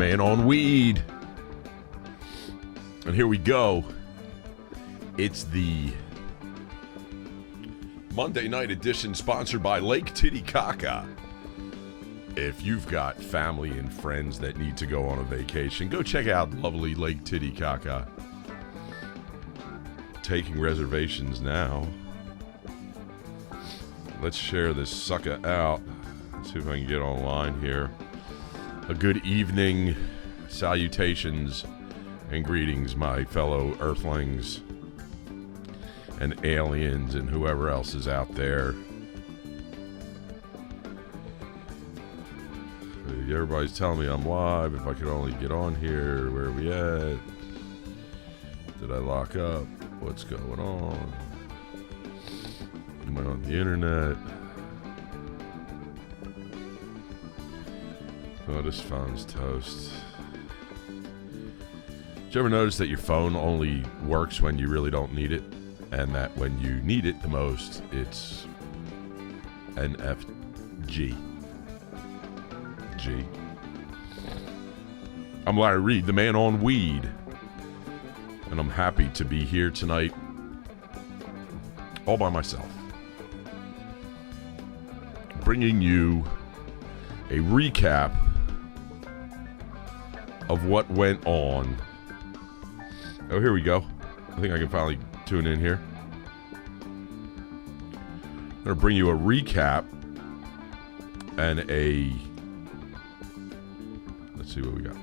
man on weed. And here we go. It's the Monday night edition sponsored by Lake Titicaca. If you've got family and friends that need to go on a vacation, go check out lovely Lake Titicaca. Taking reservations now. Let's share this sucker out. Let's see if I can get online here. A good evening, salutations, and greetings, my fellow Earthlings and aliens and whoever else is out there. Everybody's telling me I'm live. If I could only get on here. Where are we at? Did I lock up? What's going on? Am I on the internet? Oh, this phone's toast. Did you ever notice that your phone only works when you really don't need it? And that when you need it the most, it's NFG. G. I'm Larry Reed, the man on weed. And I'm happy to be here tonight all by myself. Bringing you a recap of what went on. Oh, here we go. I think I can finally tune in here. I'm going to bring you a recap and a... Let's see what we got.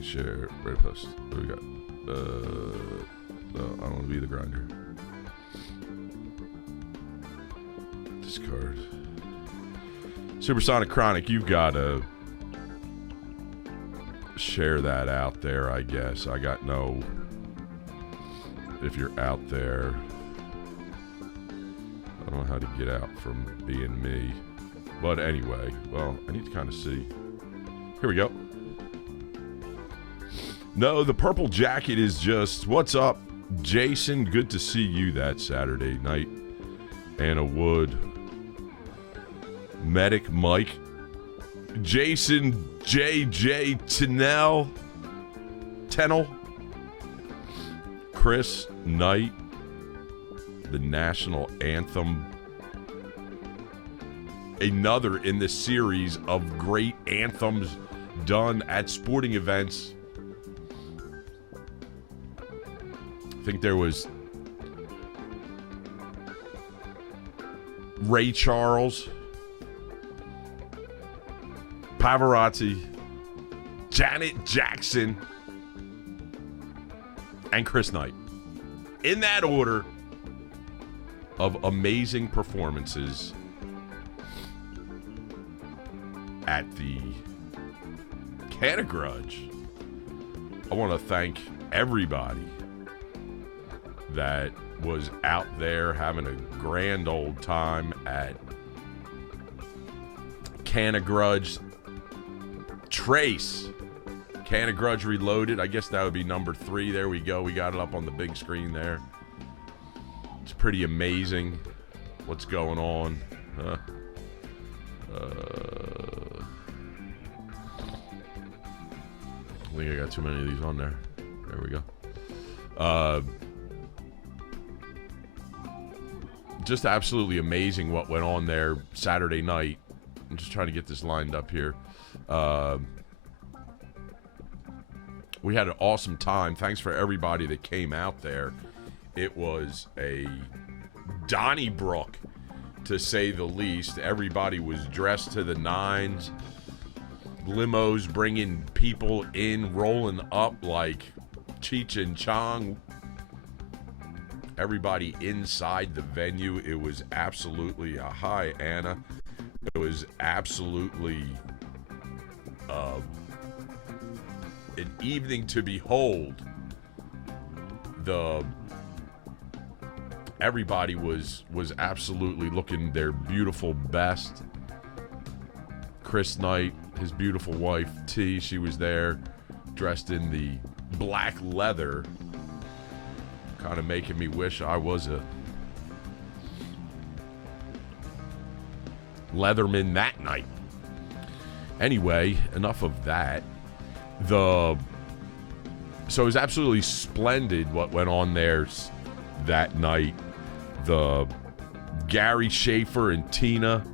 Share, right post. What do we got? No, I don't want to be the grinder. Discard. Supersonic Chronic, you've got to share that out there, I guess. I got no... If you're out there... I don't know how to get out from being me. But anyway, well, I need to kind of see. Here we go. No, the purple jacket is just... What's up, Jason? Good to see you that Saturday night. Anna Wood. Medic Mike. Jason J.J. Tennell. Chris Knight. The national anthem. Another in the series of great anthems done at sporting events. I think there was Ray Charles, Pavarotti, Janet Jackson, and Chris Knight. In that order of amazing performances at the CannaGrudge. I want to thank everybody that was out there having a grand old time at CannaGrudge. Trace, CannaGrudge Reloaded. I guess that would be number 3. There we go. We got it up on the big screen there. It's pretty amazing what's going on. I think I got too many of these on there. There we go. Just absolutely amazing what went on there Saturday night. I'm just trying to get this lined up here. We had an awesome time. Thanks for everybody that came out there. It was a Donnybrook, to say the least. Everybody was dressed to the nines. Limos bringing people in, rolling up like Cheech and Chong. Everybody inside the venue. It was absolutely a hi, Anna. It was absolutely an evening to behold. Everybody was absolutely looking their beautiful best. Chris Knight, his beautiful wife T, she was there dressed in the black leather, kind of making me wish I was a Leatherman that night. Anyway, enough of that. So it was absolutely splendid what went on there that night. The Gary Schaefer and Tina.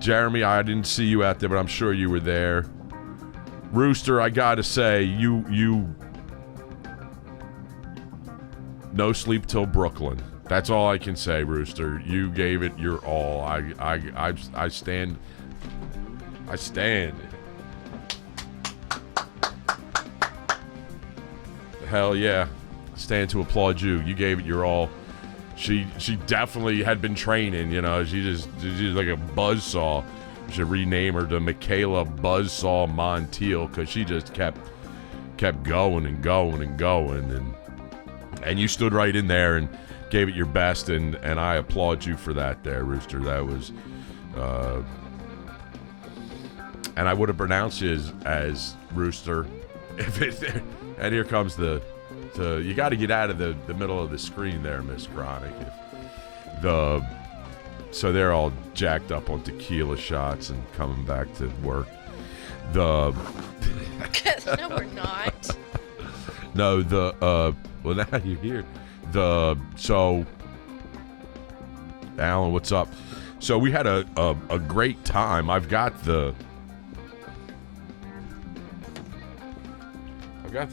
Jeremy, I didn't see you out there, but I'm sure you were there. Rooster, I gotta say, you no sleep till Brooklyn. That's all I can say, Rooster. You gave it your all. I stand. Hell yeah. Stand to applaud you. You gave it your all. She definitely had been training, you know. She's like a buzzsaw. We should rename her to Michaela Buzzsaw Montiel, because she just kept going and going and going, and you stood right in there and gave it your best, and I applaud you for that there, Rooster. That was and I would have pronounced you as Rooster if it. And here comes you got to get out of the middle of the screen there, Miss Chronic. So they're all jacked up on tequila shots and coming back to work. No, we're not. No, well, now you're here. So, Alan, what's up? So we had a great time. I've got the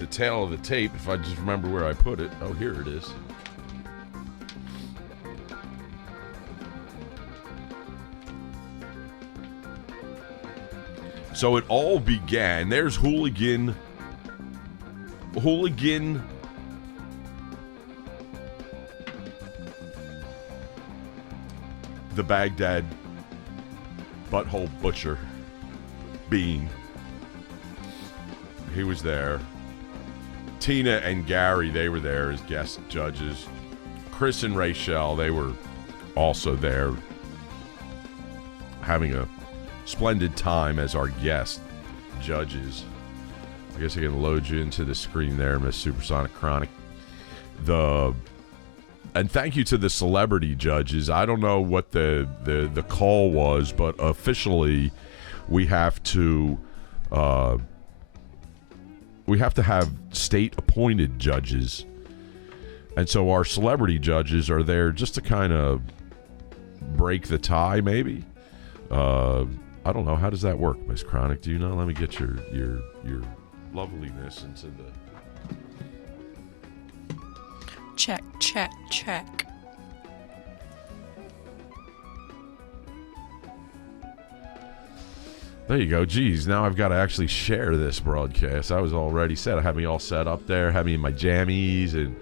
tail of the tape, if I just remember where I put it. Oh, here it is. So it all began. There's Hooligan. The Baghdad Butthole Butcher Bean. He was there. Tina and Gary, they were there as guest judges. Chris and Rachel, they were also there, having a splendid time as our guest judges. I guess I can load you into the screen there, Miss Supersonic Chronic. And thank you to the celebrity judges. I don't know what the call was, but officially we have to have state-appointed judges. And so our celebrity judges are there just to kind of break the tie, maybe. I don't know. How does that work, Miss Chronic? Do you know? Let me get your loveliness into the... Check. There you go. Geez, now I've got to actually share this broadcast. I was already set. I had me all set up there, had me in my jammies, and...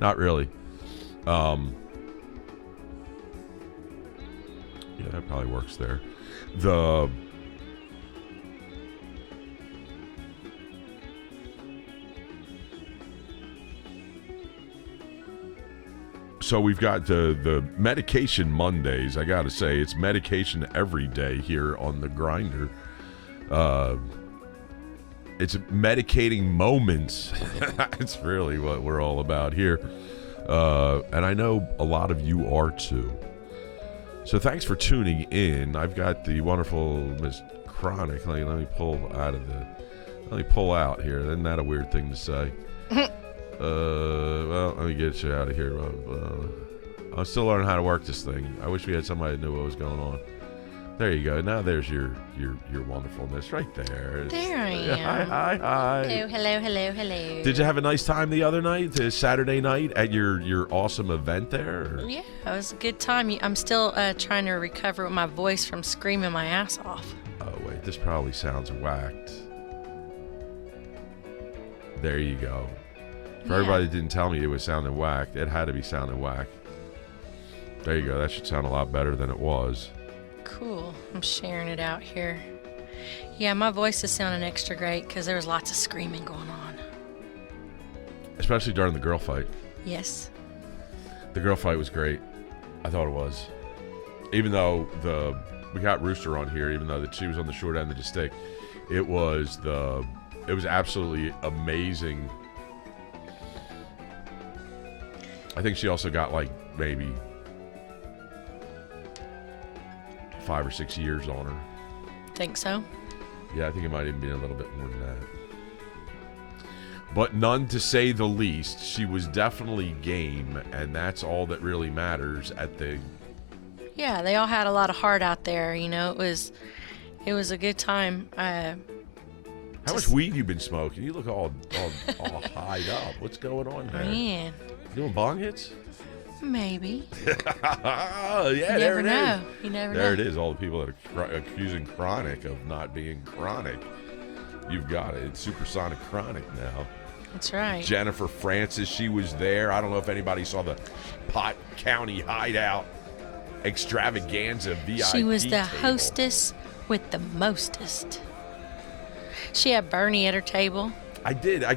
Not really. Yeah, that probably works there. So we've got the medication Mondays. I gotta say, it's medication every day here on the grinder. It's medicating moments. It's really what we're all about here. And I know a lot of you are too. So thanks for tuning in. I've got the wonderful Miss Chronic. Let me pull out here. Isn't that a weird thing to say? Well, let me get you out of here. I'm still learning how to work this thing. I wish we had somebody that knew what was going on. There you go. Now there's your wonderfulness right there. There I am. Hi. Hello. Did you have a nice time the other night, the Saturday night, at your awesome event there? Or? Yeah, it was a good time. I'm still trying to recover my voice from screaming my ass off. Oh, wait. This probably sounds whacked. There you go. For everybody that didn't tell me it was sounding whacked, it had to be sounding whack. There you go. That should sound a lot better than it was. Cool. I'm sharing it out here. Yeah, my voice is sounding extra great because there was lots of screaming going on. Especially during the girl fight. Yes. The girl fight was great. I thought it was. Even though we got Rooster on here, even though she was on the short end of the stick, it was absolutely amazing. I think she also got like maybe 5 or 6 years on her. Think so? Yeah, I think it might even be a little bit more than that. But none to say the least. She was definitely game, and that's all that really matters at the... Yeah, they all had a lot of heart out there. You know, it was a good time. How much weed you been smoking? You look all hied up. What's going on there? Man, Doing bong hits? maybe. Yeah, You there never it know. is. You never know. There it is. All the people that are accusing Chronic of not being Chronic. You've got it. It's Supersonic Chronic now. That's right. Jennifer Francis, she was there. I don't know if anybody saw the Pot County Hideout Extravaganza VIP. She was the table. hostess with the mostest. She had Bernie at her table. I did. I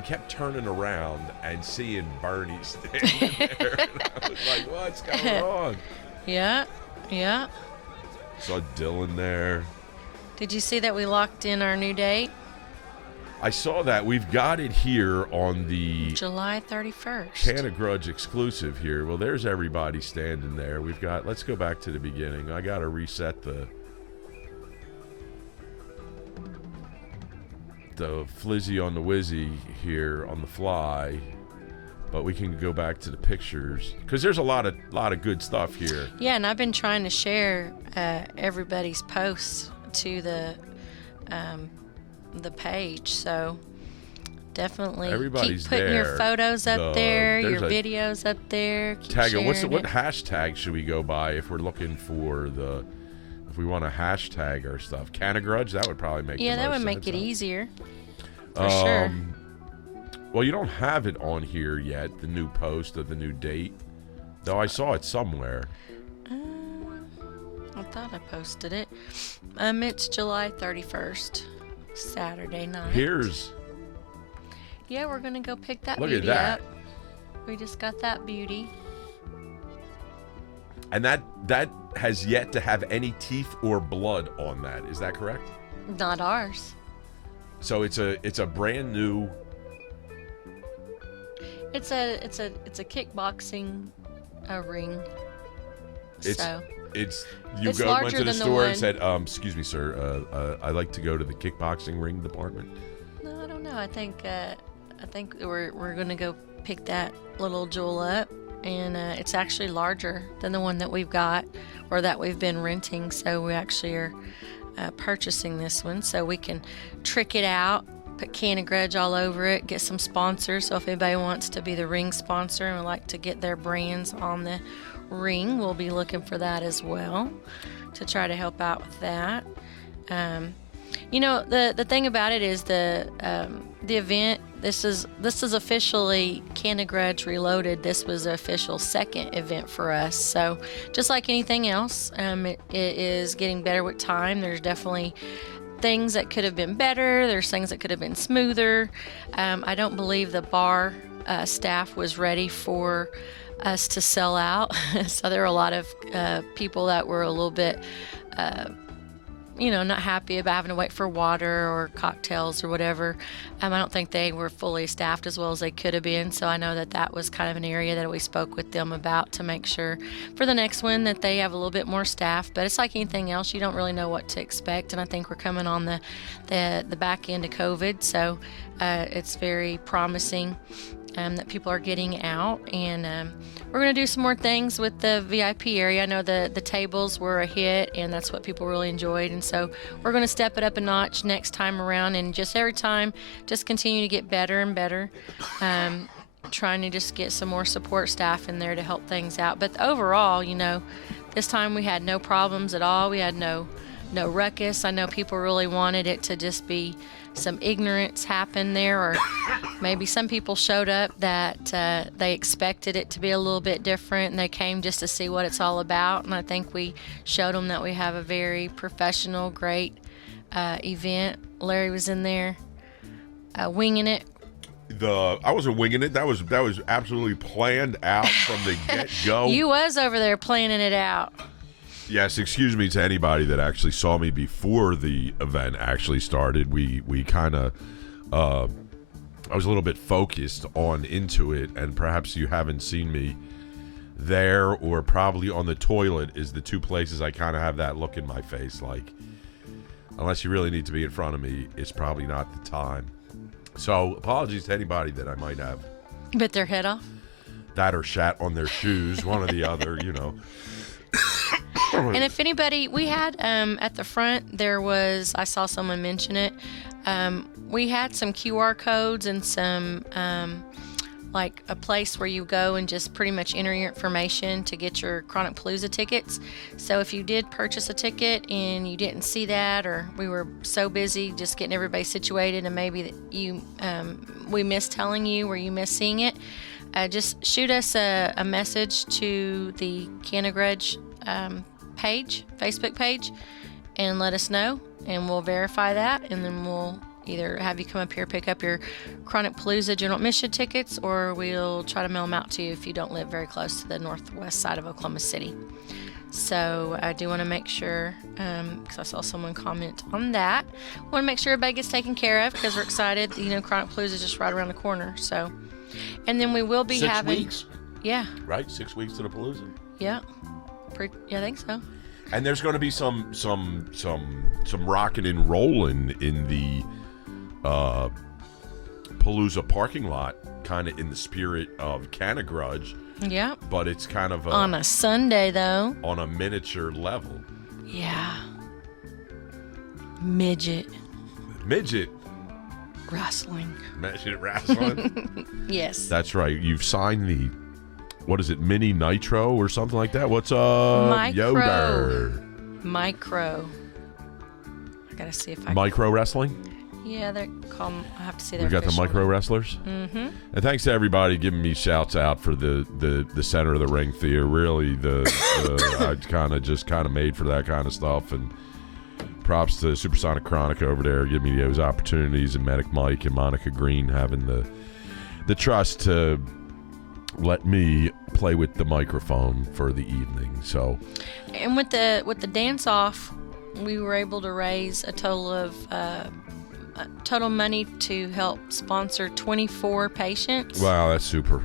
kept turning around and seeing Bernie standing there. And I was like, what's going on? Yeah, yeah. Saw Dylan there. Did you see that we locked in our new date? I saw that. We've got it here on the July 31st. CannaGrudge exclusive here. Well, there's everybody standing there. We've got, let's go back to the beginning. I got to reset the flizzy on the whizzy here on the fly, but we can go back to the pictures because there's a lot of good stuff here. Yeah, and I've been trying to share everybody's posts to the page, so definitely Everybody's keep putting your there. photos up there, your there's a videos up there. Keep Tag it. sharing What it. hashtag should we go by if we're looking for if we want to hashtag our stuff? CannaGrudge, that would probably make Yeah, the that most would make sense, it huh? easier. For sure. Well, you don't have it on here yet, the new post of the new date. Though I saw it somewhere. I thought I posted it. It's July 31st, Saturday night. Yeah, we're gonna go pick that Look beauty at that. up. We just got that beauty. And that has yet to have any teeth or blood on that. Is that correct? Not ours. So it's a brand new. It's a kickboxing ring. It's It's went larger to the than the store and one- said, "Excuse me, sir. I'd like to go to the kickboxing ring department." No, I don't know. I think we're gonna go pick that little jewel up, and it's actually larger than the one that we've got or that we've been renting. So we actually are purchasing this one so we can trick it out, put CannaGrudge all over it, get some sponsors. So if anybody wants to be the ring sponsor and would like to get their brands on the ring, we'll be looking for that as well to try to help out with that. You know, the thing about it is the event. This is officially CannaGrudge Reloaded. This was the official second event for us. So just like anything else, it is getting better with time. There's definitely things that could have been better. There's things that could have been smoother. I don't believe the bar staff was ready for us to sell out. So there were a lot of people that were a little bit not happy about having to wait for water or cocktails or whatever. I don't think they were fully staffed as well as they could have been. So I know that was kind of an area that we spoke with them about to make sure for the next one that they have a little bit more staff. But it's like anything else, you don't really know what to expect. And I think we're coming on the back end of COVID, so it's very promising that people are getting out, and we're going to do some more things with the VIP area. I know the tables were a hit, and that's what people really enjoyed, and so we're going to step it up a notch next time around, and just every time just continue to get better and better, trying to just get some more support staff in there to help things out. But overall, this time we had no problems at all. We had no ruckus. I know people really wanted it to just be some ignorance happen there, or maybe some people showed up that they expected it to be a little bit different, and they came just to see what it's all about. And I think we showed them that we have a very professional, great event. Larry was in there winging it. I wasn't winging it. That was absolutely planned out from the get-go. You was over there planning it out. Yes, excuse me to anybody that actually saw me before the event actually started. We kind of, I was a little bit focused into it, and perhaps you haven't seen me there or probably on the toilet is the two places I kind of have that look in my face. Like, unless you really need to be in front of me, it's probably not the time. So apologies to anybody that I might have bit their head off. That or shat on their shoes, one or the other, you know. And if anybody, we had at the front, there was, I saw someone mention it, we had some QR codes and some, like a place where you go and just pretty much enter your information to get your Chronic Palooza tickets. So if you did purchase a ticket and you didn't see that, or we were so busy just getting everybody situated and maybe that you, we missed telling you or you missed seeing it, just shoot us a message to the CannaGrudge page, Facebook page, and let us know, and we'll verify that, and then we'll either have you come up here pick up your Chronic Palooza general admission tickets, or we'll try to mail them out to you if you don't live very close to the northwest side of Oklahoma City. So I do want to make sure, because I saw someone comment on that, want to make sure everybody gets taken care of because we're excited. You know, Chronic Palooza is just right around the corner. So, and then we will be 6 having 6 weeks. Yeah. Right, 6 weeks to the Palooza. Yeah. Yeah, I think so. And there's going to be some rocking and rolling in the Palooza parking lot, kind of in the spirit of CannaGrudge. Yeah. But it's kind of on a Sunday, though. On a miniature level. Yeah. Midget wrestling. Midget wrestling? Yes. That's right. You've signed the, what is it, Mini Nitro or something like that? What's up, Yoder? Micro. I gotta see if I Micro wrestling? Yeah, they're called, I have to see their We got the micro wrestlers? Mm-hmm. And thanks to everybody giving me shouts out for the center of the ring theater. Really, I kind of made for that kind of stuff. And props to Supersonic Chronic over there giving me those opportunities, and Medic Mike and Monica Green having the trust to let me play with the microphone for the evening. So, and with the dance off, we were able to raise a total of total money to help sponsor 24 patients. Wow, that's super.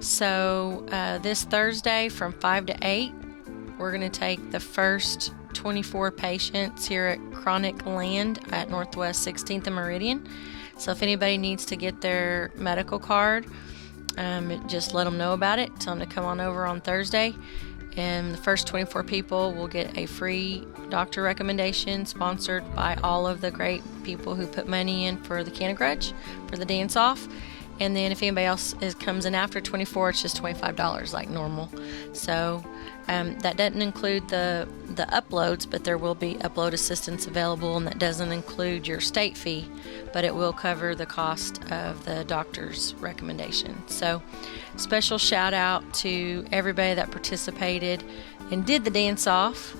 So this Thursday from 5 to 8, we're going to take the first 24 patients here at Chronic Land at Northwest 16th and Meridian. So if anybody needs to get their medical card, just let them know about it. Tell them to come on over on Thursday. And the first 24 people will get a free doctor recommendation sponsored by all of the great people who put money in for the CannaGrudge, for the dance-off. And then if anybody else comes in after 24, it's just $25 like normal. So that doesn't include the uploads, but there will be upload assistance available, and that doesn't include your state fee, but it will cover the cost of the doctor's recommendation. So special shout out to everybody that participated and did the dance-off,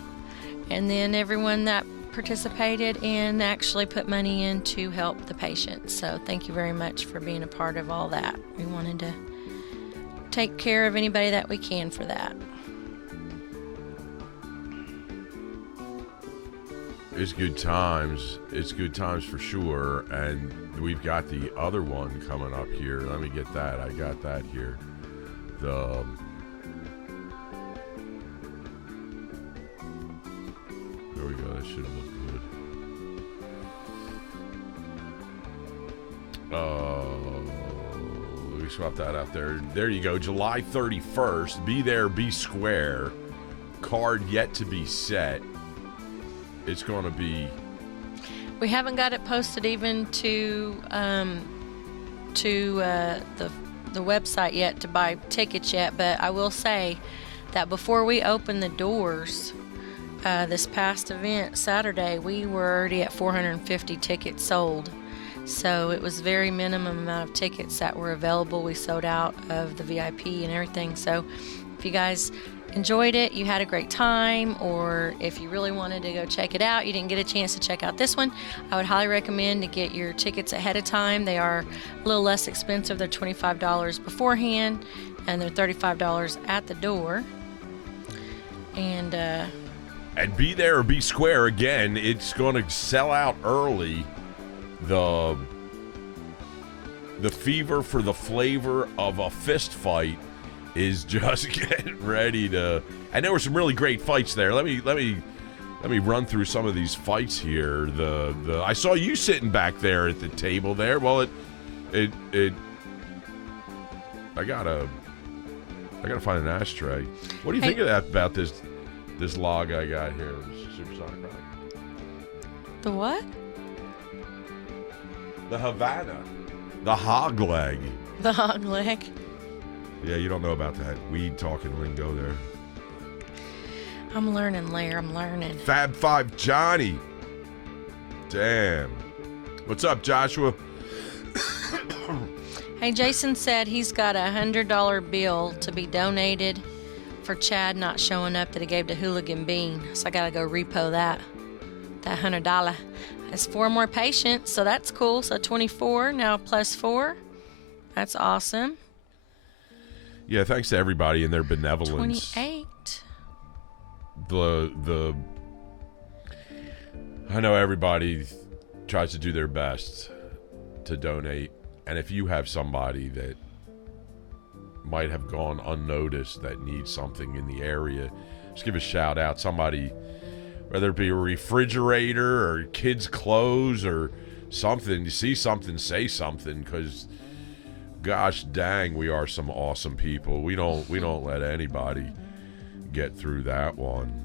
and then everyone that participated and actually put money in to help the patients. So thank you very much for being a part of all that. We wanted to take care of anybody that we can for that. It's good times. It's good times for sure. And we've got the other one coming up here. Let me get that. I got that here. There we go. That should look good. Let me swap that out there. There you go. July 31st. Be there, be square. Card yet to be set. It's going to be... We haven't got it posted even to the website yet to buy tickets yet, but I will say that before we open the doors, this past event, Saturday, we were already at 450 tickets sold. So it was very minimum amount of tickets that were available. We sold out of the VIP and everything. So if you guys enjoyed it, you had a great time, or if you really wanted to go check it out, you didn't get a chance to check out this one, I would highly recommend to get your tickets ahead of time. They are a little less expensive. They're $25 beforehand, and they're $35 at the door. And be there or be square. Again, it's going to sell out early. The fever for the flavor of a fist fight is just getting ready to. And there were some really great fights there. Let me run through some of these fights here. I saw you sitting back there at the table there. Well, I gotta find an ashtray. What do you think of that about this log I got here? Supersonic rock. The what? The Havana. The hog leg. The hog leg. Yeah, you don't know about that weed talking lingo there. I'm learning, Lair. I'm learning. Fab Five Johnny. Damn. What's up, Joshua? Hey, Jason said he's got a $100 bill to be donated for Chad not showing up that he gave to Hooligan Bean. So I gotta go repo that $100. That's 4 more patients, so that's cool. So 24 now plus 4. That's awesome. Yeah, thanks to everybody and their benevolence. 28. I know everybody tries to do their best to donate, and if you have somebody that might have gone unnoticed that needs something in the area, just give a shout out. Somebody, whether it be a refrigerator or kids' clothes or something, you see something, say something, because gosh dang, we are some awesome people. We don't let anybody get through that one.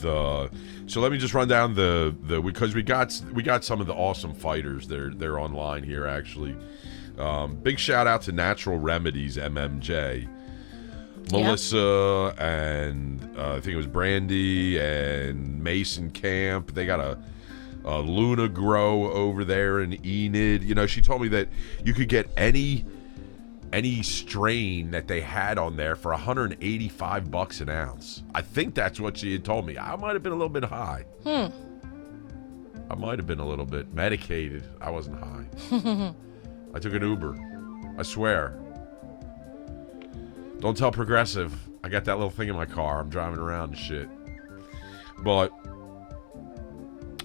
So let me just run down because we got some of the awesome fighters. They're online here actually. Big shout out to Natural Remedies MMJ, Melissa, and I think it was Brandy and Mason Camp. They got a Luna Grow over there in Enid. You know, she told me that you could get any strain that they had on there for $185 an ounce. I think that's what she had told me. I might have been a little bit high. I might have been a little bit medicated. I wasn't high. I took an Uber. I swear. Don't tell Progressive. I got that little thing in my car. I'm driving around and shit. But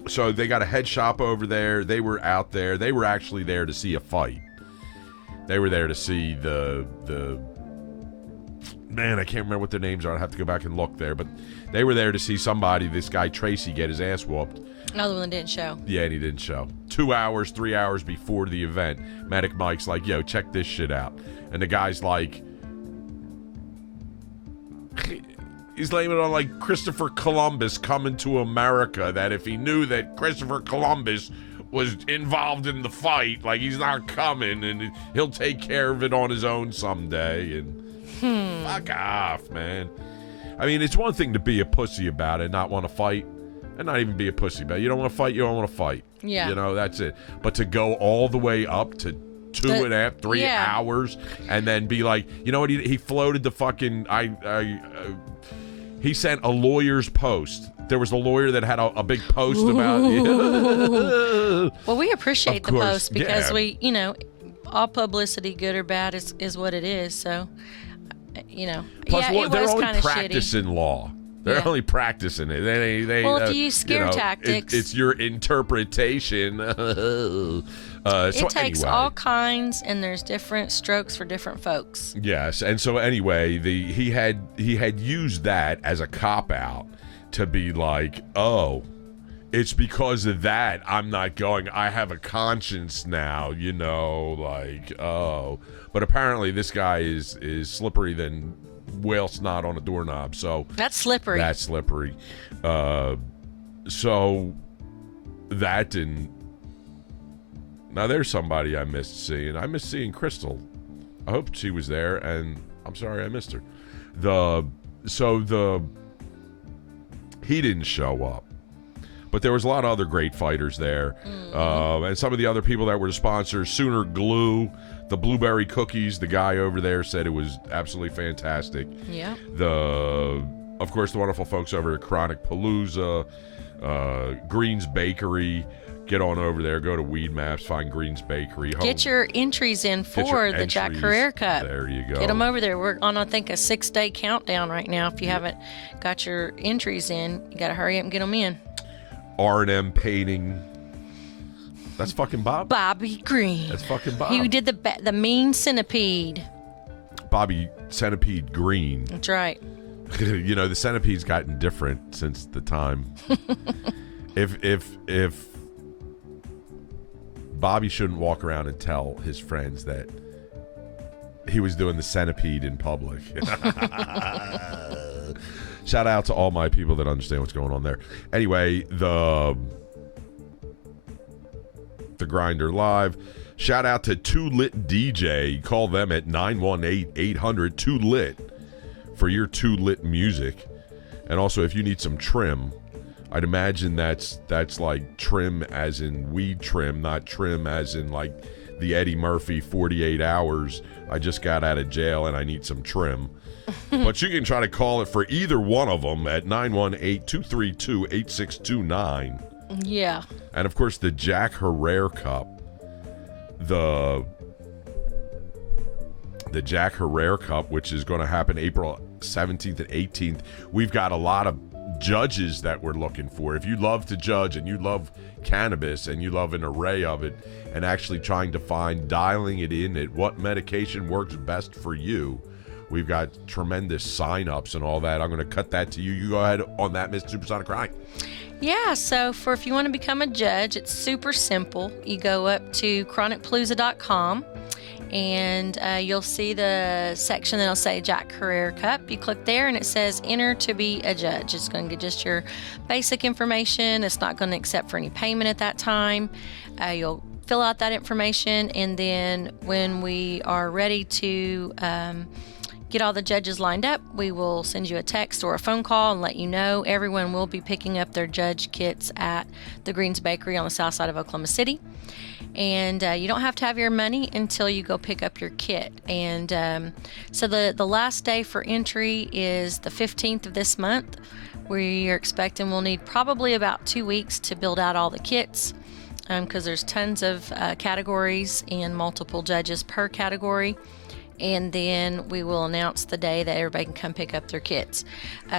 so they got a head shop over there. They were out there. They were actually there to see a fight. They were there to see the man, I can't remember what their names are. I'd have to go back and look there. But they were there to see somebody, this guy Tracy, get his ass whooped. Another one that didn't show. Yeah, and he didn't show. 2 hours, 3 hours before the event, Medic Mike's like, yo, check this shit out. And the guy's like, he's laying it on like Christopher Columbus coming to America, that if he knew that Christopher Columbus was involved in the fight, like he's not coming and he'll take care of it on his own someday. And fuck off, man. I mean, it's one thing to be a pussy about it, not want to fight, and not even be a pussy about it. You don't want to fight, you don't want to fight. Yeah. You know, that's it. But to go all the way up to 2.5, 3 hours and then be like, you know what, he floated the fucking, he sent a lawyer's post. There was a lawyer that had a big post about it. Well, we appreciate the post because we, you know, all publicity, good or bad, is what it is. So, you know, plus, yeah, it they're was only kind of practicing shitty. Law. They're only practicing it. Well, if you use scare tactics, it's your interpretation. It takes all kinds, and there's different strokes for different folks. Yes, and so anyway, he had used that as a cop out to be like, oh, it's because of that I'm not going. I have a conscience now, you know, like, oh. But apparently this guy is slippery than whale snot on a doorknob. So that's slippery. That's slippery. So that didn't. Now there's somebody I missed seeing. I missed seeing Crystal. I hope she was there, and I'm sorry I missed her. He didn't show up. But there was a lot of other great fighters there. And some of the other people that were the sponsors, Sooner Glue, the blueberry cookies, the guy over there said it was absolutely fantastic. Yeah. Of course, the wonderful folks over at Chronic Palooza, Green's Bakery. Get on over there. Go to Weed Maps. Find Green's Bakery. Get your entries in for the Jack Carrere Cup. There you go. Get them over there. We're on, I think, a 6-day countdown right now. If you haven't got your entries in, you got to hurry up and get them in. R&M Painting. That's fucking Bob. Bobby Green. That's fucking Bob. He did the mean centipede. Bobby centipede green. That's right. You know, the centipede's gotten different since the time. If Bobby shouldn't walk around and tell his friends that he was doing the centipede in public. Shout out to all my people that understand what's going on there. Anyway, the Grinder Live. Shout out to Too Lit DJ. Call them at 918-800-2LIT for your Too Lit music. And also, if you need some trim, I'd imagine that's like trim as in weed trim, not trim as in like the Eddie Murphy 48 hours. I just got out of jail and I need some trim. But you can try to call it for either one of them at 918-232-8629. Yeah. And of course, the Jack Herrera Cup. The Jack Herrera Cup, which is going to happen April 17th and 18th. We've got a lot of judges that we're looking for. If you love to judge and you love cannabis and you love an array of it and actually trying to find, dialing it in at what medication works best for you, we've got tremendous sign-ups and all that. I'm going to cut that to you. You go ahead on that, Miss Supersonic Crying. Yeah, so if you want to become a judge, it's super simple. You go up to chronicpalooza.com and you'll see the section that'll say Jack Herrera Cup. You click there and it says enter to be a judge. It's going to get just your basic information. It's not going to accept for any payment at that time. You'll fill out that information, and then when we are ready to get all the judges lined up, we will send you a text or a phone call and let you know. Everyone will be picking up their judge kits at the Greens Bakery on the south side of Oklahoma City. And you don't have to have your money until you go pick up your kit. And so the last day for entry is the 15th of this month. We are expecting we'll need probably about 2 weeks to build out all the kits, because there's tons of categories and multiple judges per category. And then we will announce the day that everybody can come pick up their kits.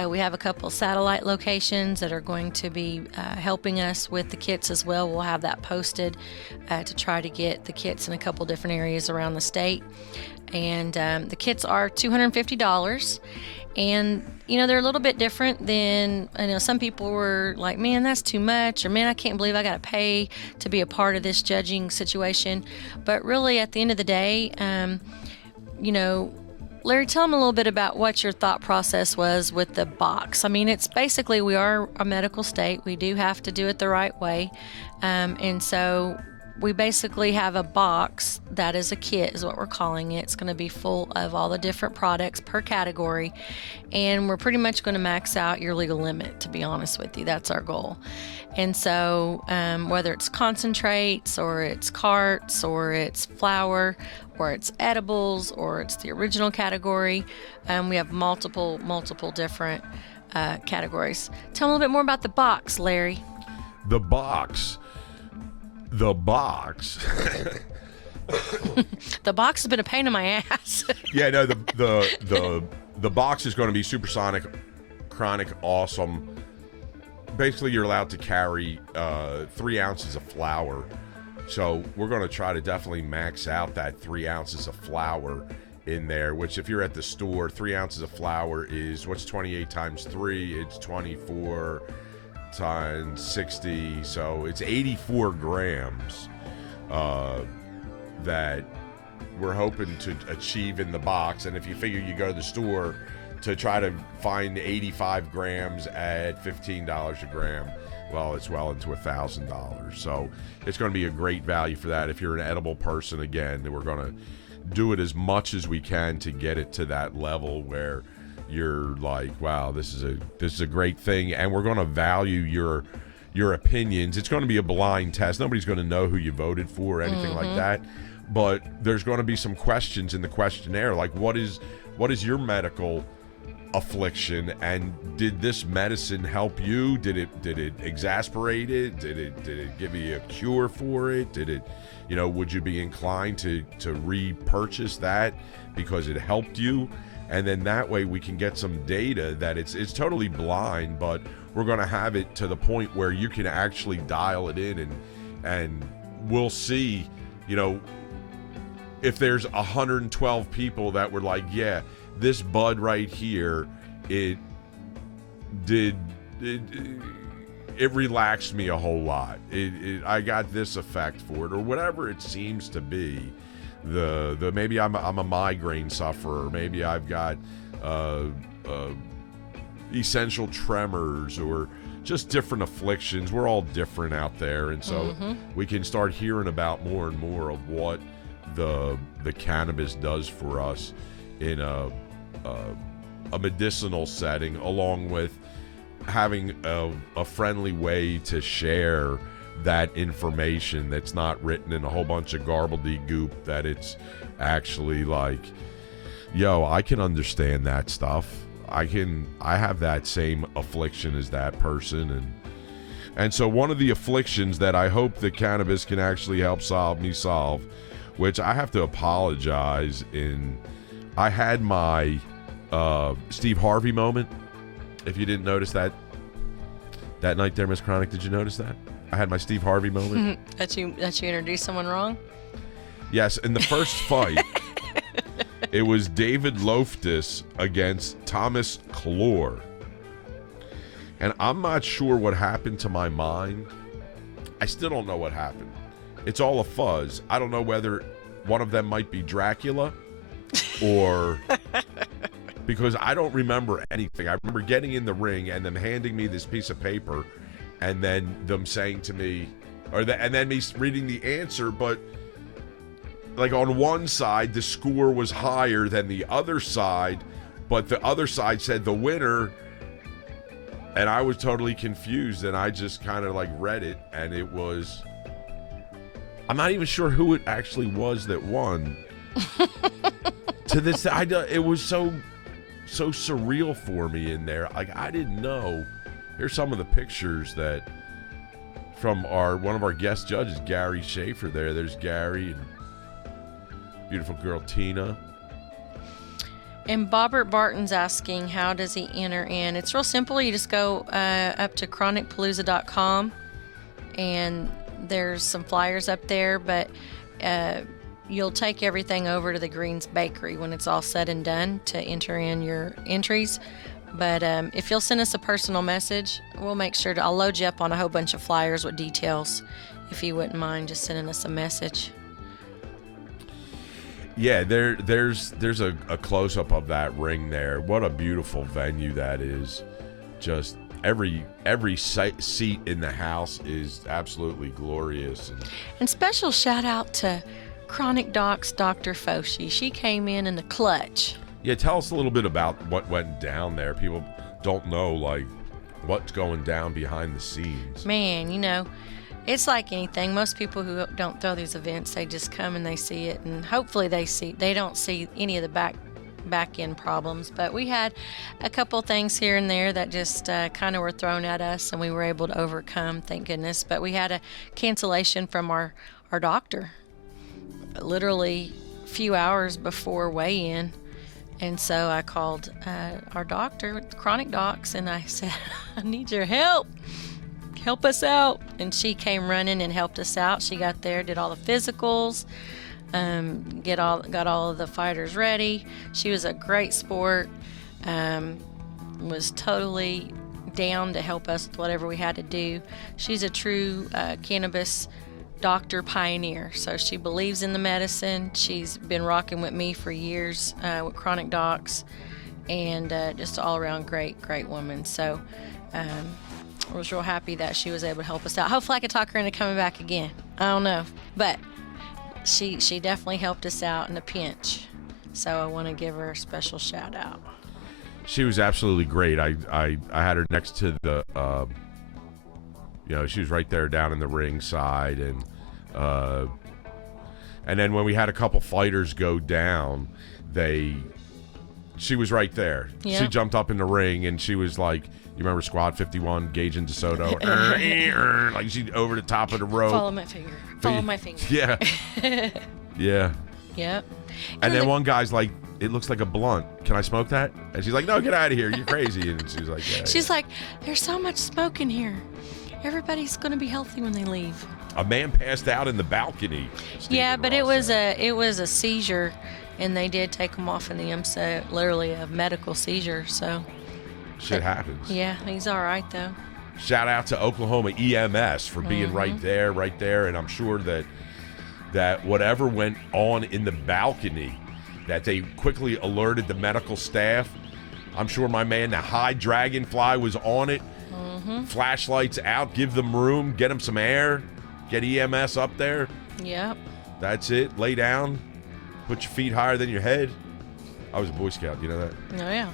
We have a couple satellite locations that are going to be helping us with the kits as well. We'll have that posted to try to get the kits in a couple different areas around the state. And the kits are $250. And, you know, they're a little bit different than, you know, some people were like, man, that's too much, or man, I can't believe I got to pay to be a part of this judging situation. But really, at the end of the day, you know, Larry, tell them a little bit about what your thought process was with the box. I mean, it's basically, we are a medical state. We do have to do it the right way. And so we basically have a box that is a kit, is what we're calling it. It's going to be full of all the different products per category. And we're pretty much going to max out your legal limit, to be honest with you. That's our goal. And so whether it's concentrates or it's carts or it's flour or it's edibles or it's the original category, we have multiple different categories. Tell me a little bit more about the box, Larry. The box. The box has been a pain in my ass. Yeah, no, the box is going to be supersonic, chronic, awesome. Basically, you're allowed to carry 3 ounces of flour. So we're going to try to definitely max out that 3 ounces of flour in there, which if you're at the store, 3 ounces of flour is, what's 28 times 3? It's 24 times 60, so it's 84 grams that we're hoping to achieve in the box. And if you figure you go to the store to try to find 85 grams at $15 a gram, well, it's well into $1,000. So it's going to be a great value for that. If you're an edible person, again, we're going to do it as much as we can to get it to that level where you're like, wow, this is a great thing, and we're going to value your opinions. It's going to be a blind test. Nobody's going to know who you voted for or anything like that. But there's going to be some questions in the questionnaire, like what is your medical affliction, and did this medicine help you? Did it exasperate it? Did it give you a cure for it? Did it, you know, would you be inclined to repurchase that because it helped you? And then that way we can get some data that it's totally blind, but we're going to have it to the point where you can actually dial it in, and we'll see, you know, if there's 112 people that were like, yeah, this bud right here, it relaxed me a whole lot. I got this effect for it, or whatever it seems to be. The maybe I'm a migraine sufferer. Maybe I've got essential tremors, or just different afflictions. We're all different out there, and so we can start hearing about more and more of what the cannabis does for us in a medicinal setting, along with having a friendly way to share that information that's not written in a whole bunch of gobbledygook, that it's actually like, yo, I can understand that stuff. I have that same affliction as that person, and so one of the afflictions that I hope that cannabis can actually help solve, which I have to apologize I had my Steve Harvey moment. If you didn't notice that night there, Miss Chronic, did you notice that? I had my Steve Harvey moment. that you introduced someone wrong? Yes, in the first fight, it was David Loftus against Thomas Clore. And I'm not sure what happened to my mind. I still don't know what happened. It's all a fuzz. I don't know whether one of them might be Dracula or... because I don't remember anything. I remember getting in the ring and them handing me this piece of paper, and then them saying to me, and then me reading the answer, but like on one side the score was higher than the other side, but the other side said the winner, and I was totally confused, and I just kind of like read it, and it was, I'm not even sure who it actually was that won. To this, it was so surreal for me in there. Like, I didn't know. Here's some of the pictures that from one of our guest judges, Gary Schaefer. There's Gary and beautiful girl Tina. And Bobbert Barton's asking, how does he enter in? It's real simple. You just go up to chronicpalooza.com, and there's some flyers up there, but you'll take everything over to the Greens Bakery when it's all said and done to enter in your entries. But if you'll send us a personal message, we'll make sure I'll load you up on a whole bunch of flyers with details, if you wouldn't mind just sending us a message. Yeah, there's a close-up of that ring there. What a beautiful venue that is. Just every seat in the house is absolutely glorious. And special shout out to Chronic Doc's Dr. Foshi. She came in the clutch. Yeah, tell us a little bit about what went down there. People don't know, like, what's going down behind the scenes. Man, it's like anything. Most people who don't throw these events, they just come and they see it, and hopefully they don't see any of the back end problems. But we had a couple things here and there that just kind of were thrown at us, and we were able to overcome, thank goodness. But we had a cancellation from our doctor literally a few hours before weigh-in, and so I called our doctor with Chronic Docs, and I said, I need your help us out. And she came running and helped us out. She got there, did all the physicals, got all of the fighters ready. She was a great sport, was totally down to help us with whatever we had to do. She's a true cannabis doctor pioneer, so she believes in the medicine. She's been rocking with me for years with Chronic Docs, and just all around great woman. So I was real happy that she was able to help us out. Hopefully I could talk her into coming back again. I don't know, but she definitely helped us out in a pinch, so I want to give her a special shout out. She was absolutely great. I had her next to the she was right there down in the ring side, and then when we had a couple fighters go down, she was right there. Yeah. She jumped up in the ring, and she was like, you remember Squad 51, Gage and DeSoto? Like, she over the top of the rope. Follow my finger. Follow my finger. Yeah. Yeah. Yep. And then one guy's like, it looks like a blunt. Can I smoke that? And she's like, no, get out of here. You're crazy. And she's like, yeah. She's like, there's so much smoke in here. Everybody's going to be healthy when they leave. A man passed out in the balcony. Yeah, but it was a seizure, and they did take him off in the EMSA, literally a medical seizure. So shit happens. yeah, he's all right though. Shout out to Oklahoma EMS for being right there, and I'm sure that whatever went on in the balcony, that they quickly alerted the medical staff. I'm sure my man, the high dragonfly, was on it. Flashlights out, give them room, get them some air, get EMS up there. Yep. That's it. Lay down, put your feet higher than your head. I was a Boy Scout, you know that? Oh yeah.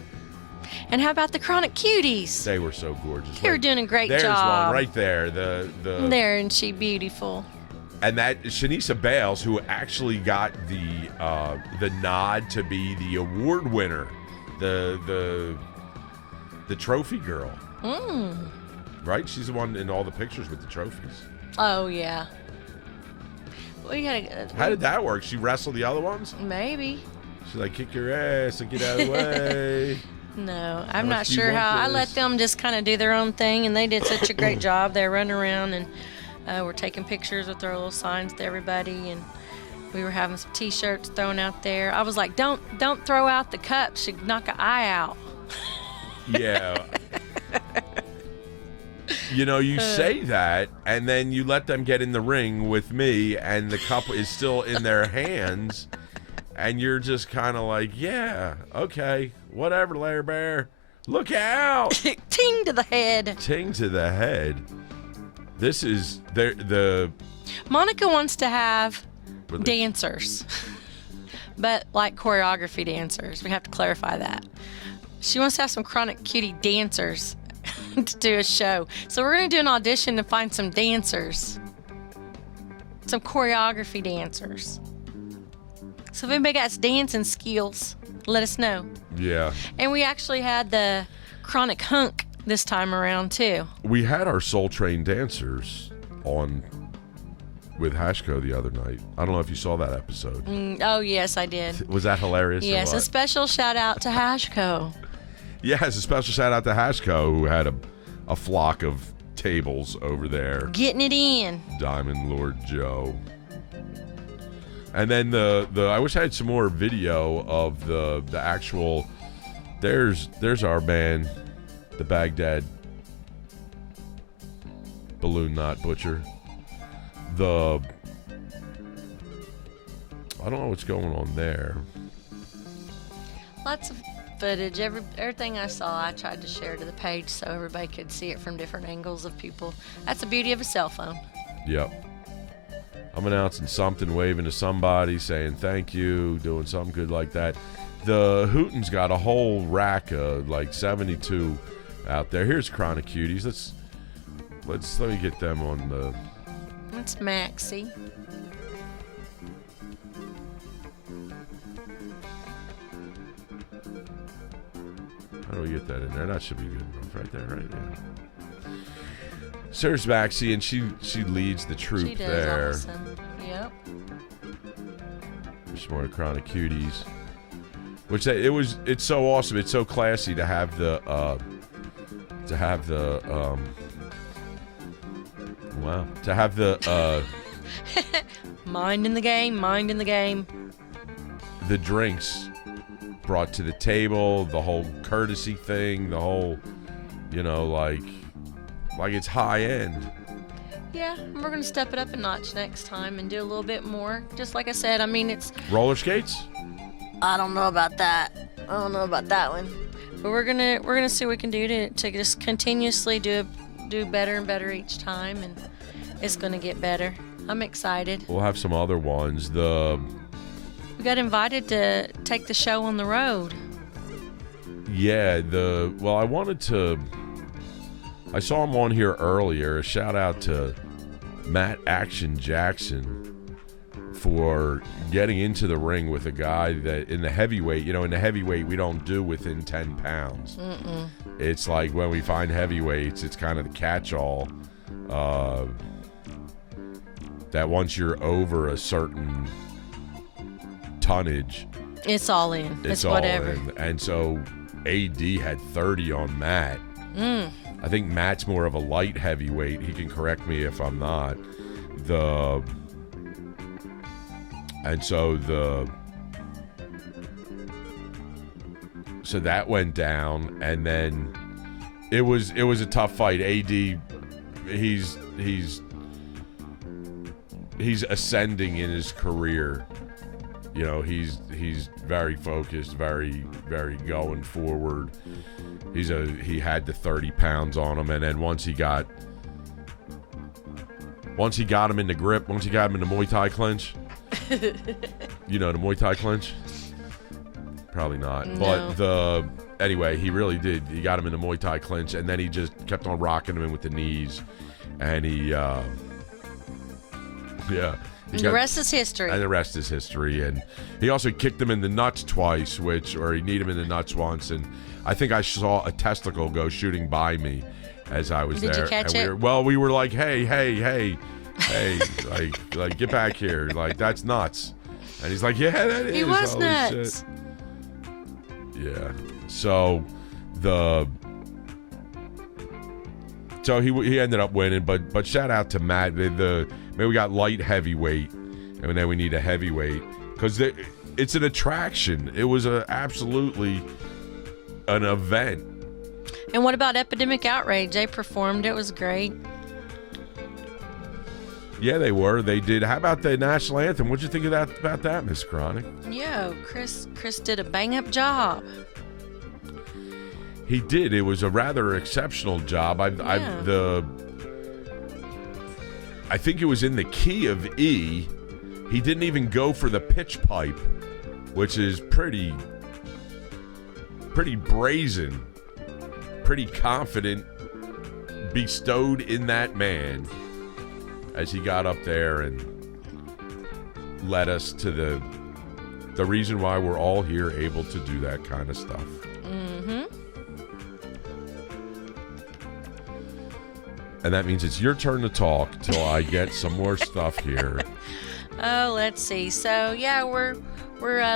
And how about the chronic cuties? They were so gorgeous. They were doing a great There's job. one right there. The There, and she beautiful. And that Shanisa Bales, who actually got the nod to be the award winner, the trophy girl. Right? She's the one in all the pictures with the trophies. Oh yeah. We gotta. How did that work? She wrestled the other ones? Maybe. She's like, kick your ass and get out of the way. No, I'm not sure how. I let them just kind of do their own thing, and they did such a great job. They running around and we're taking pictures with their little signs to everybody, and we were having some T-shirts thrown out there. I was like, don't throw out the cups. You knock an eye out. Yeah. You know, you say that, and then you let them get in the ring with me, and the cup is still in their hands, and you're just kind of like, yeah, okay, whatever, Larry Bear. Look out. Ting to the head. Ting to the head. This is the Monica wants to have dancers, but like choreography dancers. We have to clarify that. She wants to have some chronic cutie dancers to do a show. So we're going to do an audition to find some dancers, some choreography dancers. So if anybody got dancing skills, let us know. Yeah. And we actually had the chronic hunk this time around too. We had our Soul Train dancers on with Hashko the other night. I don't know if you saw that episode. Oh yes, I did. Was that hilarious? Yes, a special shout out to Hashko. Yes, a special shout out to Hashko, who had a flock of tables over there. Getting it in. Diamond Lord Joe. And then the I wish I had some more video of the actual. There's our man, the Baghdad Balloon Knot Butcher. I don't know what's going on there. Lots of footage. Everything I saw, I tried to share to the page so everybody could see it from different angles of people. That's the beauty of a cell phone. Yep. I'm announcing something, waving to somebody, saying thank you, doing something good like that. The Hooten's got a whole rack of like 72 out there. Here's Chronic Cuties. Let me get them on the. That's Maxie. How do we get that in there? That should be good enough. Right there, right there. There's Maxie, and she leads the troop She does there. awesome. Yep. There's more Chronic Cuties. Which it's so awesome. It's so classy to have the Mind in the game. The drinks brought to the table, the whole courtesy thing, the whole, like it's high end. Yeah, we're going to step it up a notch next time and do a little bit more. Just like I said, I mean, it's... Roller skates? I don't know about that. I don't know about that one. But we're gonna see what we can do to just continuously do better and better each time, and it's gonna get better. I'm excited. We'll have some other ones. We got invited to take the show on the road. Yeah, I saw him on here earlier. A shout out to Matt Action Jackson for getting into the ring with a guy that in the heavyweight, in the heavyweight we don't do within 10 pounds. Mm-mm. It's like when we find heavyweights, it's kind of the catch-all that once you're over a certain tonnage, it's all in. It's all whatever. in. And so AD had 30 on Matt. I think Matt's more of a light heavyweight. He can correct me if I'm not. And so So that went down, and then it was a tough fight. AD, he's ascending in his career. You know, he's very focused, very going forward. He had the 30 pounds on him, and then once he got him in the grip, once he got him in the Muay Thai clinch. You know the Muay Thai clinch? Probably not. No. But anyway, he really did. He got him in the Muay Thai clinch, and then he just kept on rocking him in with the knees, and the rest is history. And the rest is history. And he also kicked him in the nuts twice, or he kneed him in the nuts once, and I think I saw a testicle go shooting by me as I was there. Did you catch it? We were like, hey, like get back here, like that's nuts. And he's like, yeah, that is. He was Holy nuts. Shit. Yeah. So he ended up winning, but shout out to Matt. Maybe we got light heavyweight, and then we need a heavyweight because it's an attraction. It was absolutely an event. And what about Epidemic Outrage? They performed. It was great. Yeah, they were. They did. How about the national anthem? What'd you think about that, Miss Chronic? Yo, Chris did a bang-up job. He did. It was a rather exceptional job. I think it was in the key of E. He didn't even go for the pitch pipe, which is pretty brazen, pretty confident, bestowed in that man as he got up there and led us to the reason why we're all here able to do that kind of stuff. Mm-hmm. And that means it's your turn to talk till I get some more stuff here. Oh, let's see. So, yeah, we're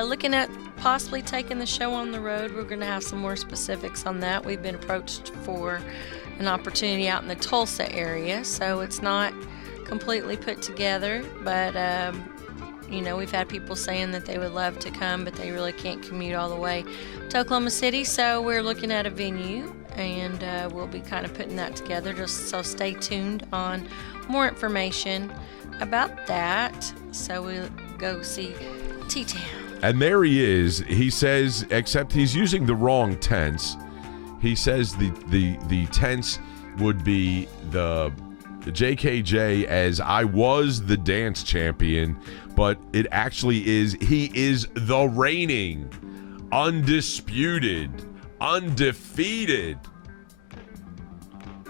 looking at possibly taking the show on the road. We're going to have some more specifics on that. We've been approached for an opportunity out in the Tulsa area, so it's not completely put together, but we've had people saying that they would love to come, but they really can't commute all the way to Oklahoma City, so we're looking at a venue, and we'll be kind of putting that together, so stay tuned on more information about that. So we'll go see T-Town. And there he is. He says, except he's using the wrong tense. He says the tense would be the JKJ as I was the dance champion, but it actually is he is the reigning, undisputed, undefeated,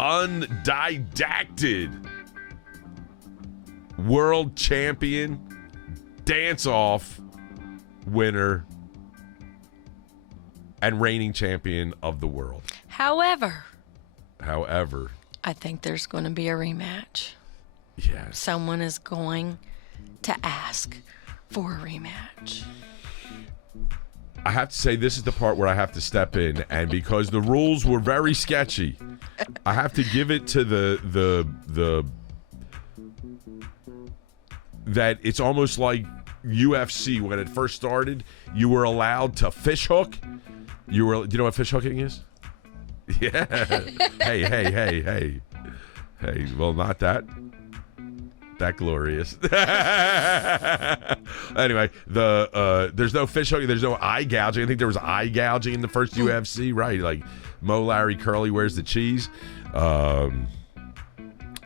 undidacted world champion, dance-off winner, and reigning champion of the world. However, I think there's going to be a rematch. Yes. Someone is going to ask for a rematch. I have to say, this is the part where I have to step in, and because the rules were very sketchy, I have to give it to the that it's almost like UFC when it first started. You were allowed to fish hook. Do you know what fish hooking is? Yeah. Hey. Well, not that glorious. Anyway, there's no fish hooking. There's no eye gouging. I think there was eye gouging in the first UFC, right? Like Mo, Larry, Curly, where's the cheese?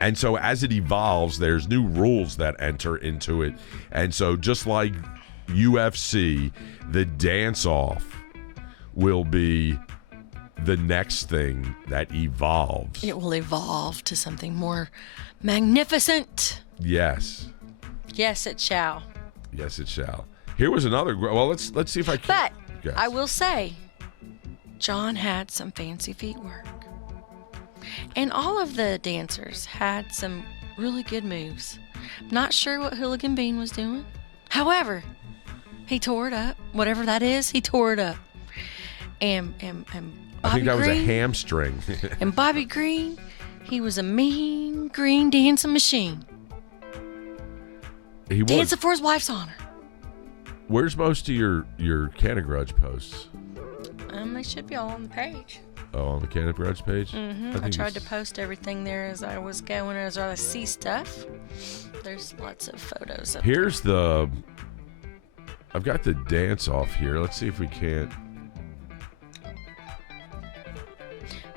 And so as it evolves, there's new rules that enter into it. And so just like UFC, the dance-off will be the next thing that evolves. It will evolve to something more magnificent. Yes. Yes, it shall. Yes, it shall. Here was another. Well, let's see if I can. But guess. I will say, John had some fancy feet work. And all of the dancers had some really good moves. Not sure what Hooligan Bean was doing. However, he tore it up. Whatever that is, he tore it up. And I think that Green, was a hamstring. And Bobby Green, he was a mean green dancing machine. He was. Dancing for his wife's honor. Where's most of your CannaGrudge posts? They should be all on the page. Oh, on the CannaGrudge page? Mm-hmm. I tried to post everything there as I was going, as I see stuff. There's lots of photos of Here's the... I've got the dance off here. Let's see if we can't...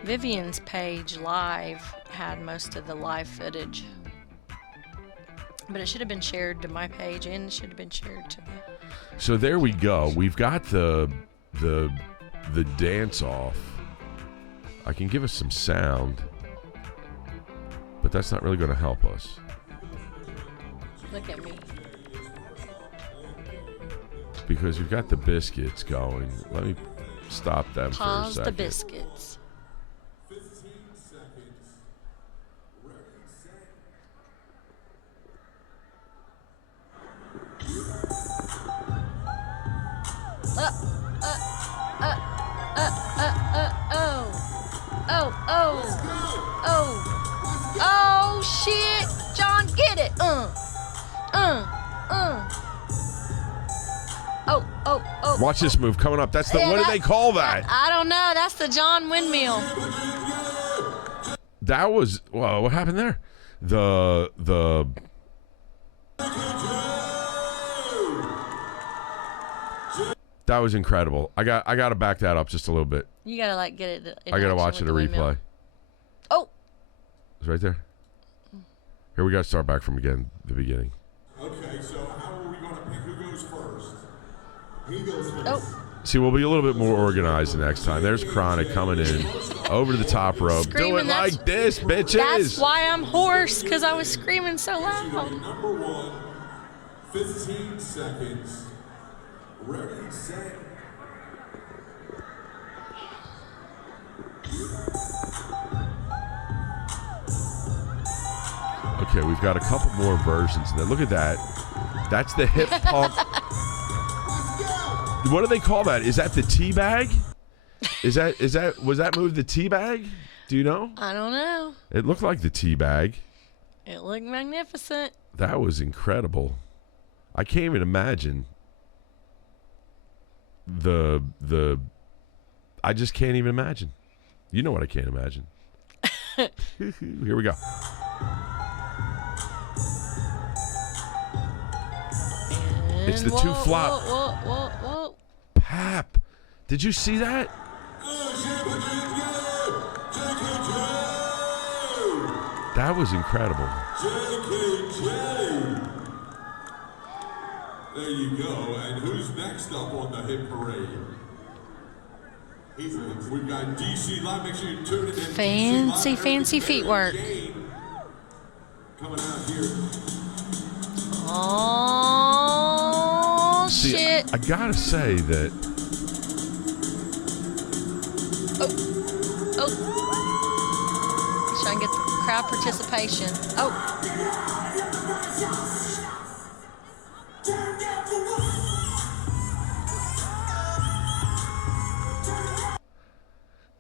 Vivian's page live had most of the live footage. But it should have been shared to my page, and it should have been shared to... So there we go. We've got the dance off. I can give us some sound, but that's not really going to help us. Look at me. Because we've got the biscuits going. Let me stop them for a Pause second. the biscuits. 15 seconds. Ready, set. Oh, shit. John, get it. Oh. Watch this move coming up. That's the... Yeah, what do they call that? I don't know. That's the John windmill. That was... Whoa, what happened there? The... That was incredible. I got to back that up just a little bit. You gotta like get it. I got to watch it a replay. Oh. It's right there. Here we got to start back from again, the beginning. Okay, so how are we going to pick who goes first? He goes first. Oh. See, we'll be a little bit more organized the next time. There's Chronic coming in over to the top rope. Screaming, Do it like this, bitches. That's why I'm hoarse, because I was screaming so loud. Number one, 15 seconds. Ready, set. Okay, we've got a couple more versions. Now, look at that. That's the hip pump. What do they call that? Is that the tea bag? Was that move the tea bag? Do you know? I don't know. It looked like the tea bag. It looked magnificent. That was incredible. I can't even imagine I just can't even imagine. You know what I can't imagine. Here we go. It's the two flop. Whoa. Pap, did you see that? That was incredible. There you go. And who's next up on the hit parade? We've got DC Live. Make sure you tune in. Fancy feet work. Coming out here. Oh, See, shit. I gotta say that. Oh. Trying to get the crowd participation. Oh.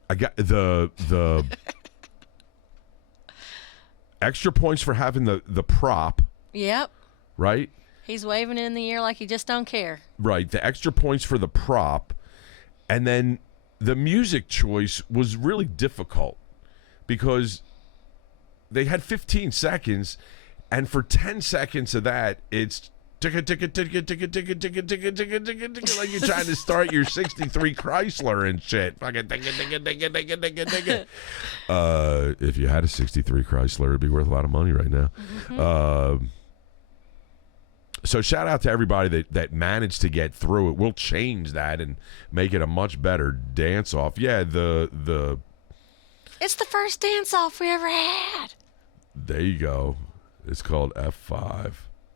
I got the extra points for having the prop, Yep. right? He's waving in the air like he just don't care. Right. The extra points for the prop, and then the music choice was really difficult because they had 15 seconds, and for 10 seconds of that, it's ticka ticka ticka ticka ticka ticka ticka ticka ticka ticka, like you're trying to start your '63 Chrysler and shit. Fucking ticka ticka ticka ticka ticka ticka. If you had a '63 Chrysler, it'd be worth a lot of money right now. So shout out to everybody that managed to get through it. We'll change that and make it a much better dance off. Yeah, the It's the first dance off we ever had. there you go. It's called F5.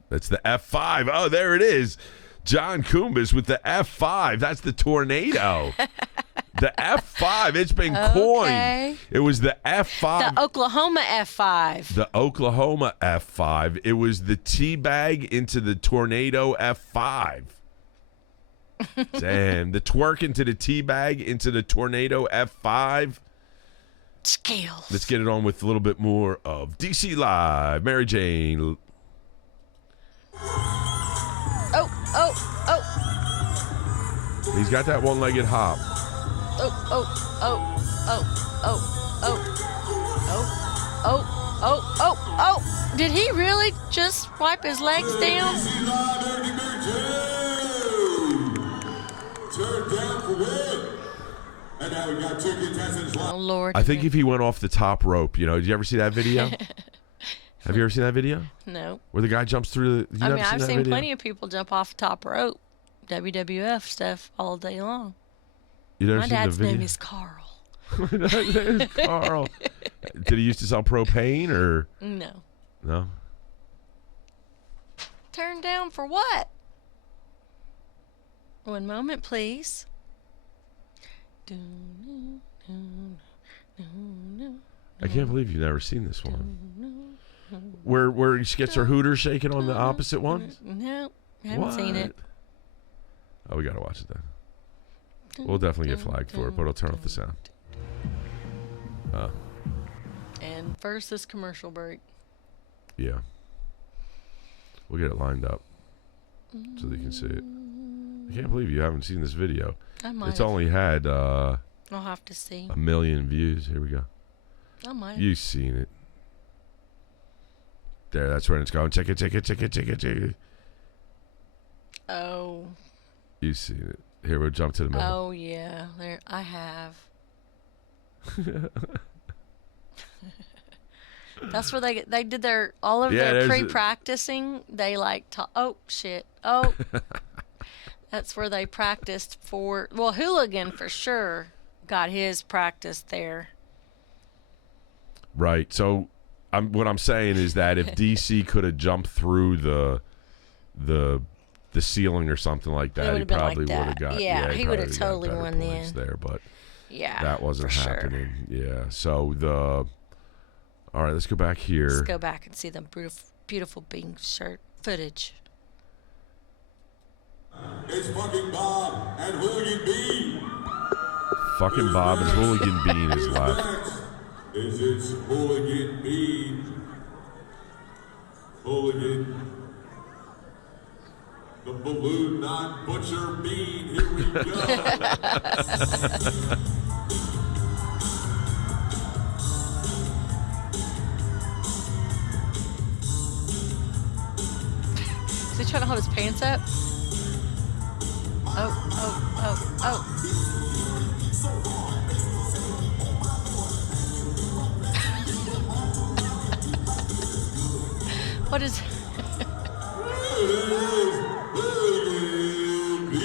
That's the F5. Oh, there it is. John Kumbis with the F5. That's the tornado. The F5. It's been coined. It was the F5. The Oklahoma F5. The Oklahoma F5. It was the teabag into the tornado F5. Damn. The twerk into the teabag into the tornado F5. Skills. Let's get it on with a little bit more of DC Live. Mary Jane. Oh. He's got that one-legged hop. oh, oh, oh, oh, oh, oh, oh, oh, oh. Did he really just wipe his legs down? Turn down for win. And now we got two contestants left. Oh, Lord. I think if he went off the top rope, you know, did you ever see that video? Have you ever seen that video? No. Where the guy jumps through the... I've seen plenty of people jump off the top rope. WWF stuff all day long. You never My seen dad's the video? name is Carl. My dad's name is Carl. Did he used to sell propane or... No. No? Turned down for what? One moment, please. I can't believe you've never seen this one. Where he gets her hooter shaking on the opposite one? No, I haven't seen it. Oh, we got to watch it then. We'll definitely get flagged for it, but I'll turn off the sound. And first, this commercial break. Yeah. We'll get it lined up so they can see it. I can't believe you haven't seen this video. I might. It's only had I'll have to see. 1 million views. Here we go. I might. You've seen it. There, that's where it's going. Check it, check it, check it, check it, check it. Oh. You've seen it. Here, we'll jump to the middle. Oh, yeah. There, I have. That's where they did all of their pre-practicing. They oh, shit. Oh. That's where they practiced for, well, Hooligan for sure got his practice there. Right. So what I'm saying is that if DC could have jumped through the ceiling or something like that, he probably would have got. Yeah, he would have totally won then. There, but yeah, that wasn't happening. Sure. Yeah. So all right, let's go back here. Let's go back and see the beautiful Bing shirt footage. It's fucking Bob and Hooligan Bean. Fucking Bob and Hooligan Bean is left. It's Hooligan Bean. Hooligan. The balloon knot butcher Bean. Here we go. Is he trying to hold his pants up? Oh, oh, oh, oh. What is...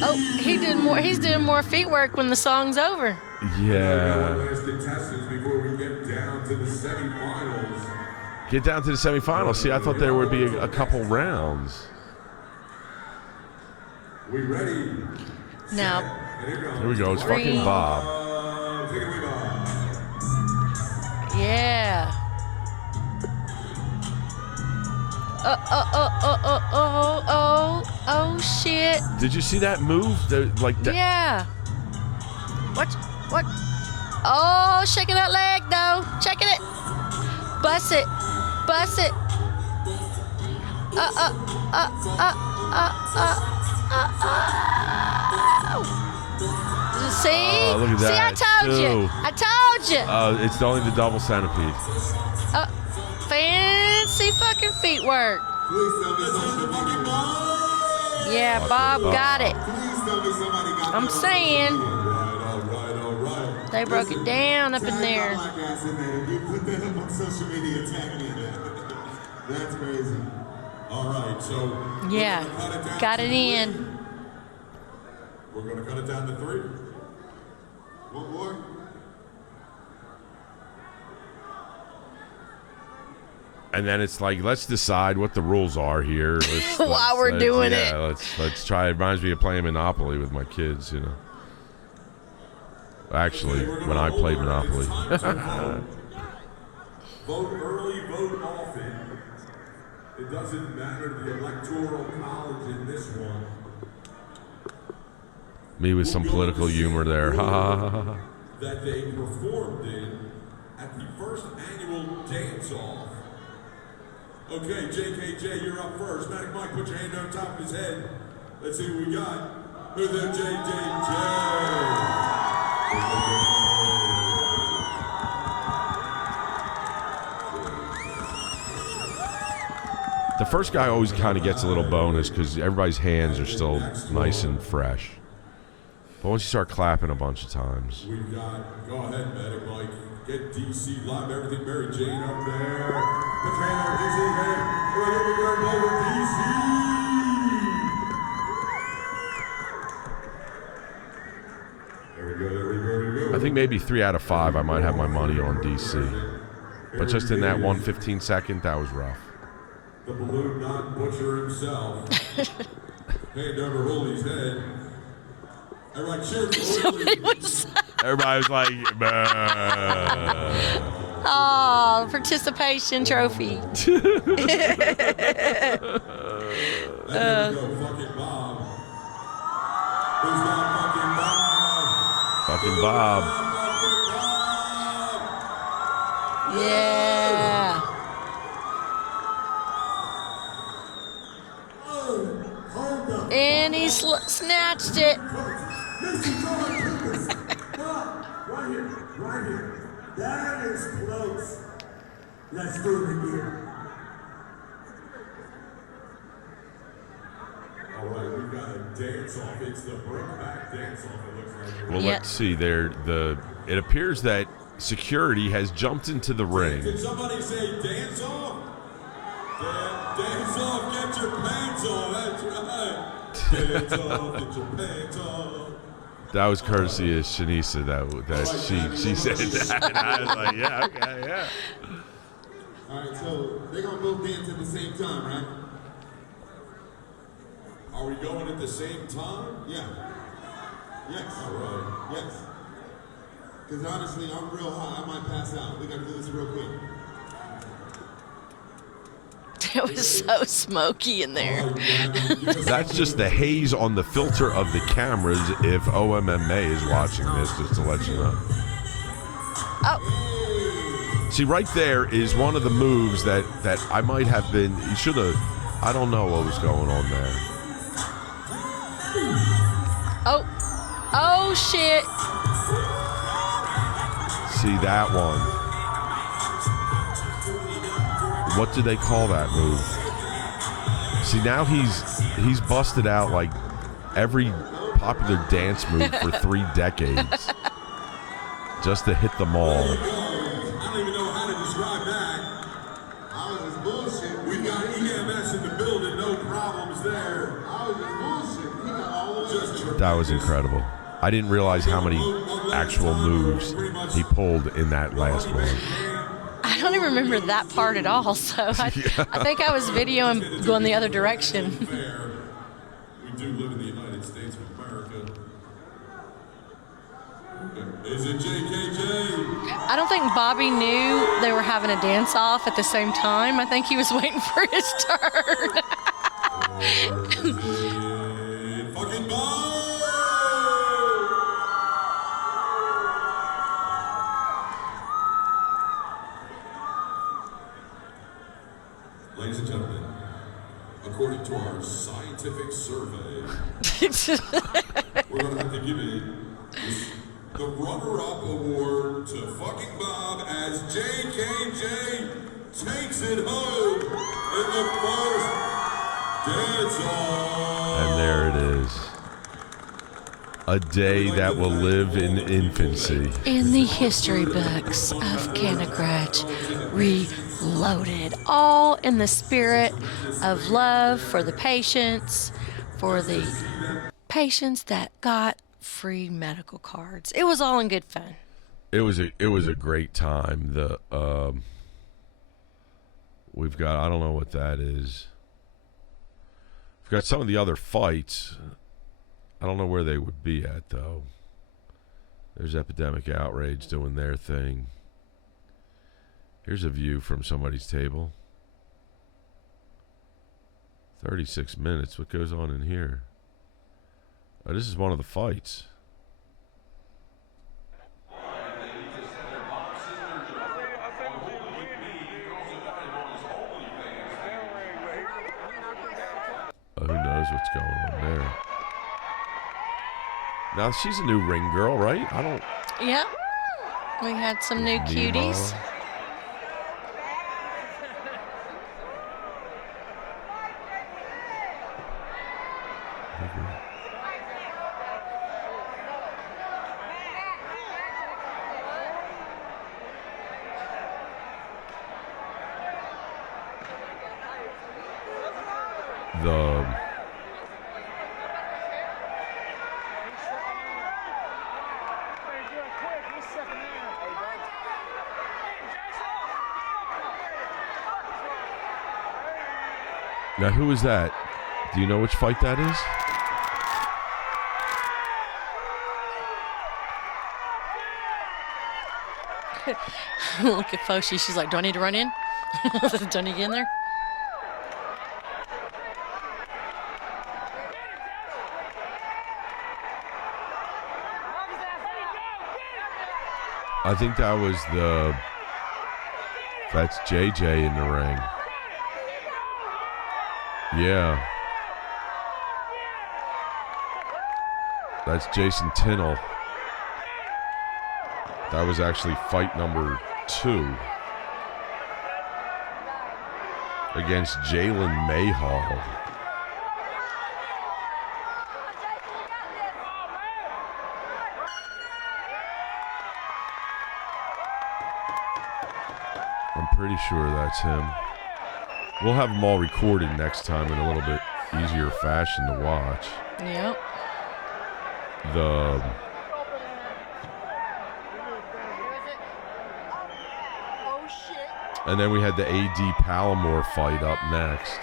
Oh, he's doing more feet work when the song's over. Yeah. Last contestants before we get down to the semifinals. Get down to the semifinals. See, I thought there would be a couple rounds. We ready? Now, Here we go. It's fucking Bob. Take it away, Bob. yeah. Oh, shit. Did you see that move? Like that? Yeah. What? Oh, shaking that leg, though. Checking it. Bust it. Bust it. See? Oh, look at that. See, I told you. I told you. It's only the double centipede. Fancy fucking feet work. Yeah, Bob got it. I'm saying. They broke it down up in there. That's crazy. All right, so yeah, got it in. We're going to cut it down to 3. One more. And then it's like, let's decide what the rules are here. While we're doing it. Yeah, let's try. It reminds me of playing Monopoly with my kids, you know. Actually, when I played Monopoly. Vote early, vote often. It doesn't matter the electoral college in this one. Me with some political humor there. That they performed in at the first annual dance-off. Okay, JKJ, you're up first. Matic Mike, put your hand on top of his head. Let's see what we got. Who's the JJJ? The first guy always kind of gets a little bonus because everybody's hands are still nice and fresh. But once you start clapping a bunch of times. We've got, go ahead, Medic Mike. Get DC live, everything. Mary Jane up there. The fan of DC here. We're going to be going over DC. There we go, there we go, there we go. I think maybe 3 out of 5 I might have my money on DC. But just in that 1 15-second, that was rough. The balloon non-butcher himself. Hand over Holy's head. Everybody cheer for Holy. Everybody was like, oh, participation trophy. There you go, fucking Bob. Who's got fucking Bob? fucking Bob. Yeah. And he snatched it. Right here, right here. That is close. Let's do it again. All right, we've got a dance off. It's the Brokeback dance off. It looks like. Well, Yep. let's see. It appears that security has jumped into the ring. Did somebody say dance off? Dance off, get your pants on. That's right. Dance off, get your pants on. That was courtesy of Shanisa that she said that. And I was like, yeah, okay, yeah. All right, so they're going to both dance at the same time, right? Are we going at the same time? Yeah. Yes. All right. Yes. Because honestly, I'm real hot. I might pass out. We got to do this real quick. It was so smoky in there. That's just the haze on the filter of the cameras if OMMA is watching this, just to let you know. Oh. See, right there is one of the moves that I might have been, he should have, I don't know what was going on there. Oh. Oh, shit. See that one. What do they call that move? See, now he's busted out like every popular dance move for 3 decades just to hit them all. I don't even know how to describe that. I was just bullshit. We got EMS in the building, no problems there. I was just bullshit. He got all of just That was incredible. I didn't realize how many actual moves he pulled in that last one. I don't even remember that part at all, so I think I was videoing going the other direction. We do live in the United States of America. Is it JKJ? I don't think Bobby knew they were having a dance-off at the same time. I think he was waiting for his turn. Or is it fucking Bob? Ladies and gentlemen, according to our scientific survey, we're going to have to give it the runner-up award to fucking Bob as JKJ takes it home in the first dance-off. And there it is. A day that will live in infancy. In the history books of CannaGrudge Reloaded, all in the spirit of love for the patients that got free medical cards. It was all in good fun. It was a great time. We've got, I don't know what that is. We've got some of the other fights. I don't know where they would be at, though. There's Epidemic Outrage doing their thing. Here's a view from somebody's table. 36 minutes. What goes on in here? Oh, this is one of the fights. Who knows what's going on there? Now, she's a new ring girl, right? I don't Yep. We had some new cuties. Now, who is that? Do you know which fight that is? Look at Foshi. She's like, do I need to run in? Do I need to get in there? I think that was that's JJ in the ring. Yeah. That's Jason Tinnell. That was actually fight number 2 against Jalen Mayhall. I'm pretty sure that's him. We'll have them all recorded next time in a little bit easier fashion to watch. Yep. And then we had the A.D. Palomore fight up next.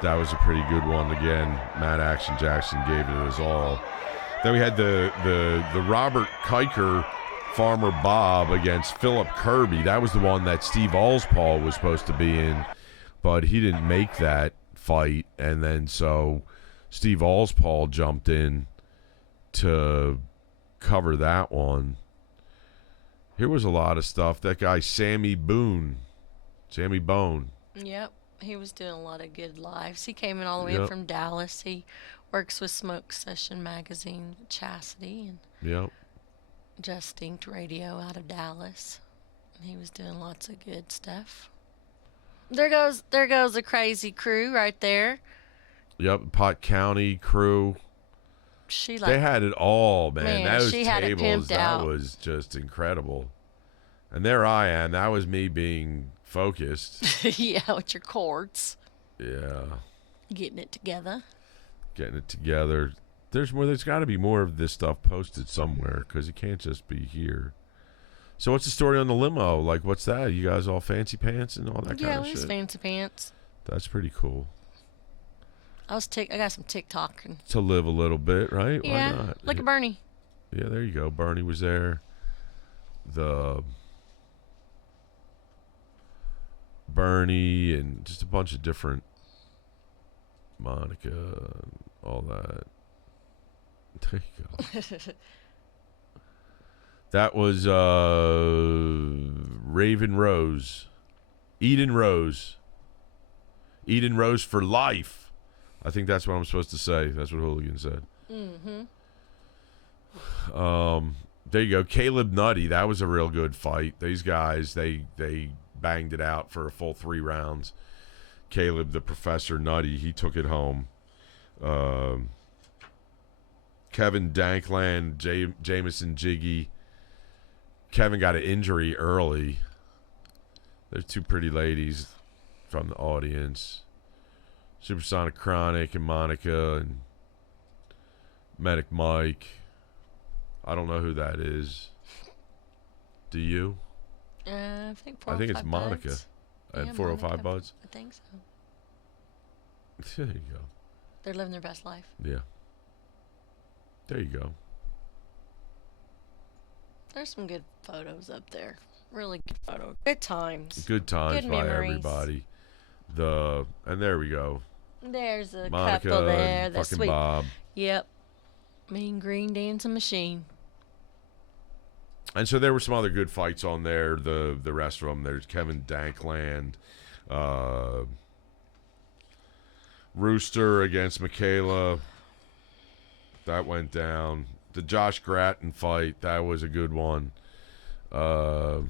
That was a pretty good one. Again, Matt Action Jackson gave it his all. Then we had the Robert Kiker Farmer Bob against Philip Kirby. That was the one that Steve Allspaw was supposed to be in, but he didn't make that fight. And then so Steve Allspaw jumped in to cover that one. Here was a lot of stuff. That guy, Sammy Bone. Yep. He was doing a lot of good lives. He came in all the way up from Dallas. He works with Smoke Session Magazine, Chastity, and Just Inked Radio out of Dallas. He was doing lots of good stuff. There goes a crazy crew right there. Yep, Pot County crew. They had it all, man. Those tables, that was just incredible. And there I am. That was me being focused. Yeah, with your cords. Yeah. Getting it together. There's got to be more of this stuff posted somewhere because it can't just be here. So what's the story on the limo? Like, what's that? You guys all fancy pants and all that kind of shit? Yeah, we was fancy pants. That's pretty cool. I got some TikTok. To live a little bit, right? Yeah, why not? Look at Bernie. Yeah, there you go. Bernie was there. Bernie and just a bunch of different Monica and all that. There you go. That was Raven Rose. Eden Rose for life. I think that's what I'm supposed to say. That's what Hooligan said. Mm-hmm. There you go. Caleb Nutty. That was a real good fight. These guys, they banged it out for a full 3 rounds. Caleb, the Professor Nutty, he took it home. Kevin Dankland, Jameson Jiggy. Kevin got an injury early. There's 2 pretty ladies from the audience. Supersonic Chronic and Monica and Medic Mike. I don't know who that is. Do you? I think it's Monica. Buds. And 405 Buds? I think so. There you go. They're living their best life. Yeah. There you go. There's some good photos up there. Really good photos. Good times. Good times good by memories. Everybody. And there we go. There's a Monica couple there. and That's fucking sweet. Bob. Yep. Mean Green Dancing Machine. And so there were some other good fights on there. The rest of them. There's Kevin Dankland. Rooster against Michaela. That went down. The Josh Gratton fight, that was a good one. I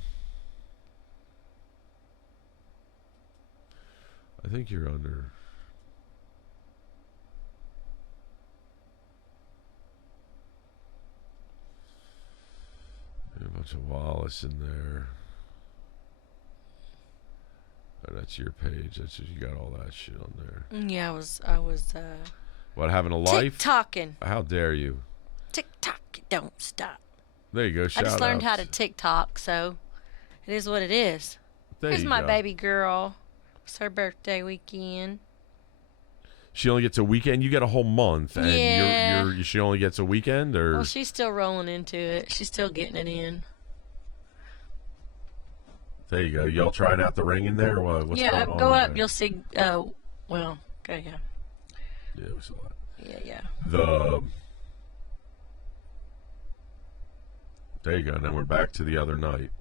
think you're under. A bunch of Wallace in there. Oh, that's your page. That's just, you got all that shit on there. Yeah, I was. What, having a life? TikToking. How dare you? TikTok, don't stop. There you go. I just learned how to TikTok, so it is what it is. Here's my baby girl. It's her birthday weekend. She only gets a weekend. You get a whole month, and yeah. She only gets a weekend, or well, she's still rolling into it. She's still getting it in. There you go. Y'all trying out the ring in there? Or what? What's yeah, going go on up. there? You'll see. Well, okay, yeah. Yeah, it was a lot. Yeah. There you go. Now we're back to the other night,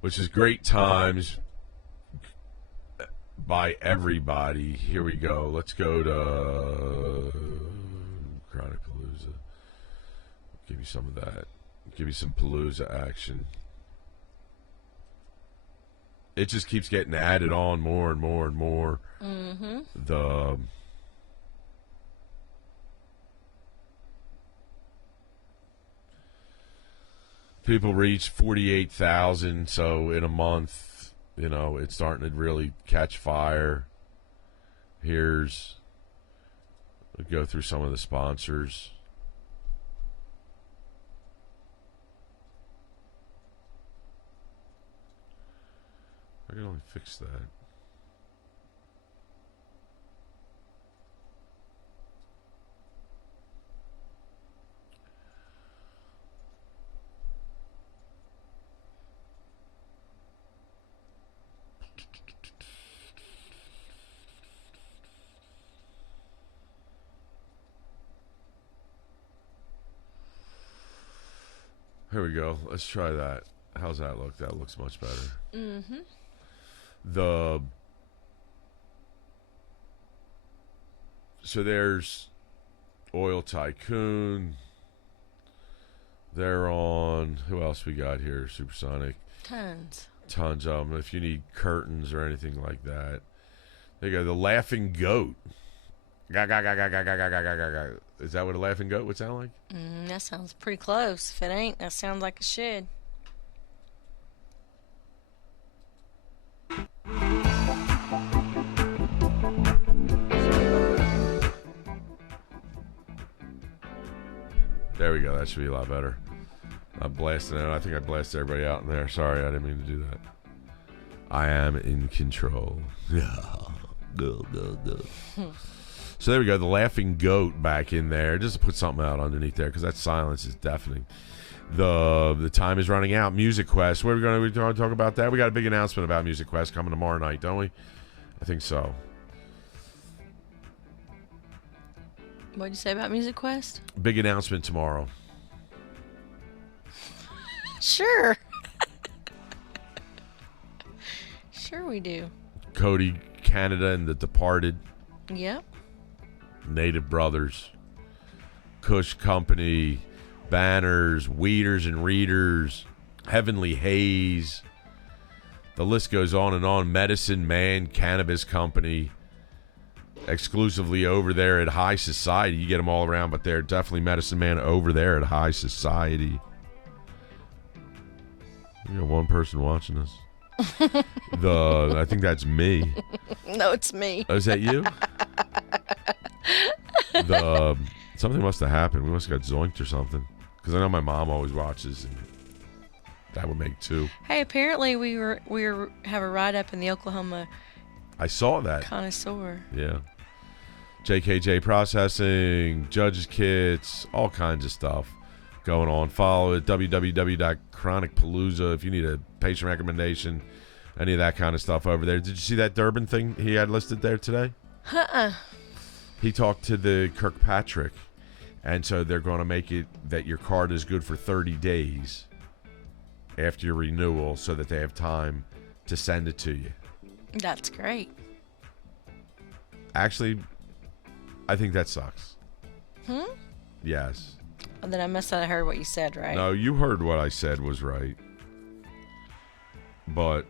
which is great times by everybody. Here we go. Let's go to CannaGrudge. Give you some of that. Give you some Palooza action. It just keeps getting added on more and more and more. The people reach 48,000, so in a month, it's starting to really catch fire. We'll go through some of the sponsors. I can only fix that. Here we go. Let's try that. How's that look? That looks much better. So there's Oil Tycoon. They're on. Who else we got here? Supersonic. Tons of them. If you need curtains or anything like that, there you go. The Laughing Goat. Ga, ga, ga, ga, ga, ga, ga, ga, ga, ga. Is that what a laughing goat would sound like? That sounds pretty close. If it ain't, that sounds like it should. There we go. That should be a lot better. I'm blasting it. I think I blasted everybody out in there. Sorry, I didn't mean to do that. I am in control. Yeah. Go. So there we go. The Laughing Goat back in there. Just to put something out underneath there because that silence is deafening. The time is running out. Music Quest. We're going to talk about that. We got a big announcement about Music Quest coming tomorrow night, don't we? I think so. What'd you say about Music Quest? Big announcement tomorrow. Sure. Sure we do. Cody, Canada, and The Departed. Yep. Native Brothers. Kush Company. Banners. Weeders and Readers. Heavenly Haze. The list goes on and on. Medicine Man Cannabis Company. Exclusively over there at High Society. You get them all around, but they're definitely Medicine Man over there at High Society. You got one person watching us. I think that's me. No, it's me. Oh, is that you? Something must have happened. We must have got zoinked or something. Because I know my mom always watches, and that would make two. Hey, apparently we have a ride up in the Oklahoma. I saw that. Connoisseur. Yeah. JKJ Processing, Judges Kits, all kinds of stuff going on. Follow it, www.chronicpalooza if you need a patient recommendation, any of that kind of stuff over there. Did you see that Durban thing he had listed there today? He talked to the Kirkpatrick, and so they're going to make it that your card is good for 30 days after your renewal so that they have time to send it to you. That's great. Actually, I think that sucks. Yes. And then I must have heard what you said, right? No, you heard what I said was right. But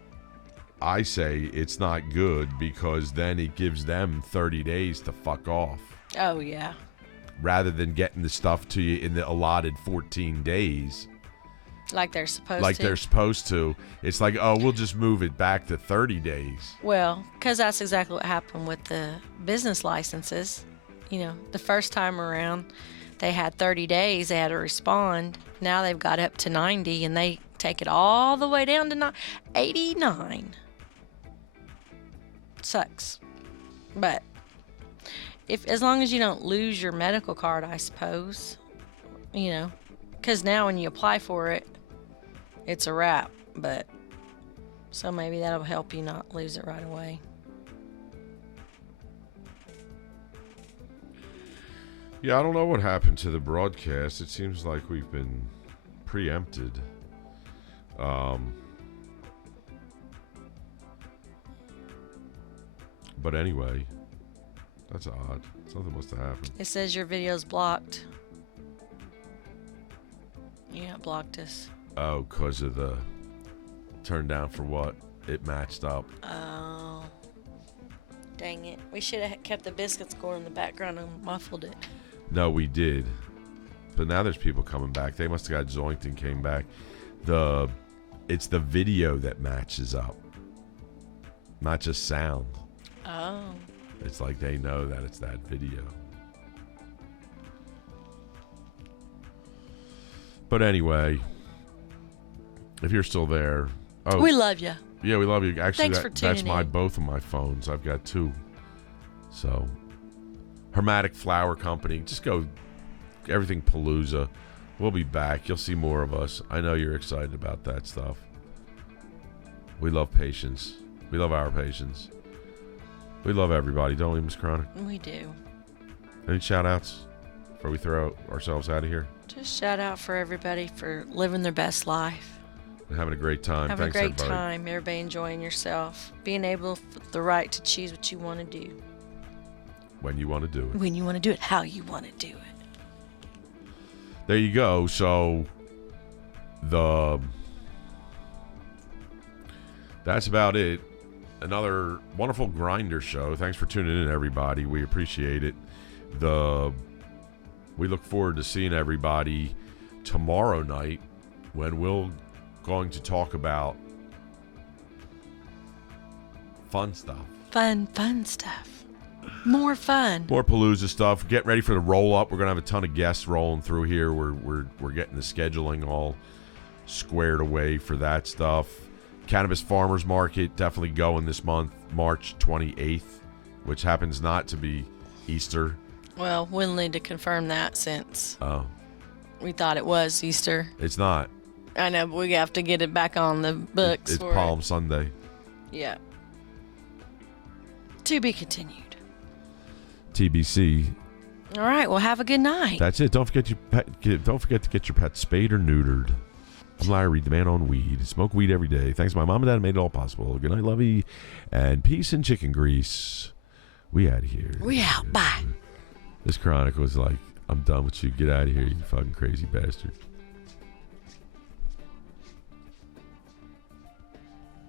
I say it's not good because then it gives them 30 days to fuck off. Oh, yeah. Rather than getting the stuff to you in the allotted 14 days. Like they're supposed to. Like they're supposed to. It's like, oh, we'll just move it back to 30 days. Well, because that's exactly what happened with the business licenses. You know, the first time around, they had 30 days. They had to respond. Now they've got up to 90, and they take it all the way down to 89. Sucks. But as long as you don't lose your medical card, I suppose, you know, because now when you apply for it, it's a wrap. But so maybe that'll help you not lose it right away. Yeah, I don't know what happened to the broadcast. It seems like we've been preempted. But anyway, that's odd. Something must have happened. It says your video's blocked. Yeah, it blocked us. Oh, because of the turned down for what? It matched up. Oh. Dang it. We should have kept the biscuits going in the background and muffled it. No, we did. But now there's people coming back. They must have got zoinked and came back. It's the video that matches up, not just sound. Oh. It's like they know that it's that video. But anyway, if you're still there, We love you. Yeah, we love you. Actually, Thanks for tuning that's in. both of my phones. I've got two. So, Hermetic Flower Company. Just go, everything Palooza. We'll be back. You'll see more of us. I know you're excited about that stuff. We love patience. We love our patience. We love everybody, don't we, Miss Chronic? We do. Any shout-outs before we throw ourselves out of here? Just shout out for everybody for living their best life. And having a great time. Having Thanks, a great everybody. time. Everybody enjoying yourself. Being able the right to choose what you want to do. When you want to do it. When you want to do it. How you want to do it. There you go. So, that's about it. Another wonderful Grinder show. Thanks for tuning in, everybody. We appreciate it. We look forward to seeing everybody tomorrow night when we're going to talk about fun stuff. Fun stuff. More fun. More Palooza stuff. Get ready for the roll up. We're gonna have a ton of guests rolling through here. We're getting the scheduling all squared away for that stuff. Cannabis Farmers Market definitely going this month, March 28th, which happens not to be Easter. Well, we'll need to confirm that since we thought it was Easter. It's not. I know, but we have to get it back on the books. It's Palm Sunday. Yeah. To be continued. TBC. All right. Well, have a good night. That's it. Don't forget to get your pet spayed or neutered. I'm Larry Reed, the man on weed. Smoke weed every day. Thanks to my mom and dad made it all possible. Good night, lovey, and peace and chicken grease. We out of here. We out. Bye. This Chronic was like, I'm done with you. Get out of here, you fucking crazy bastard.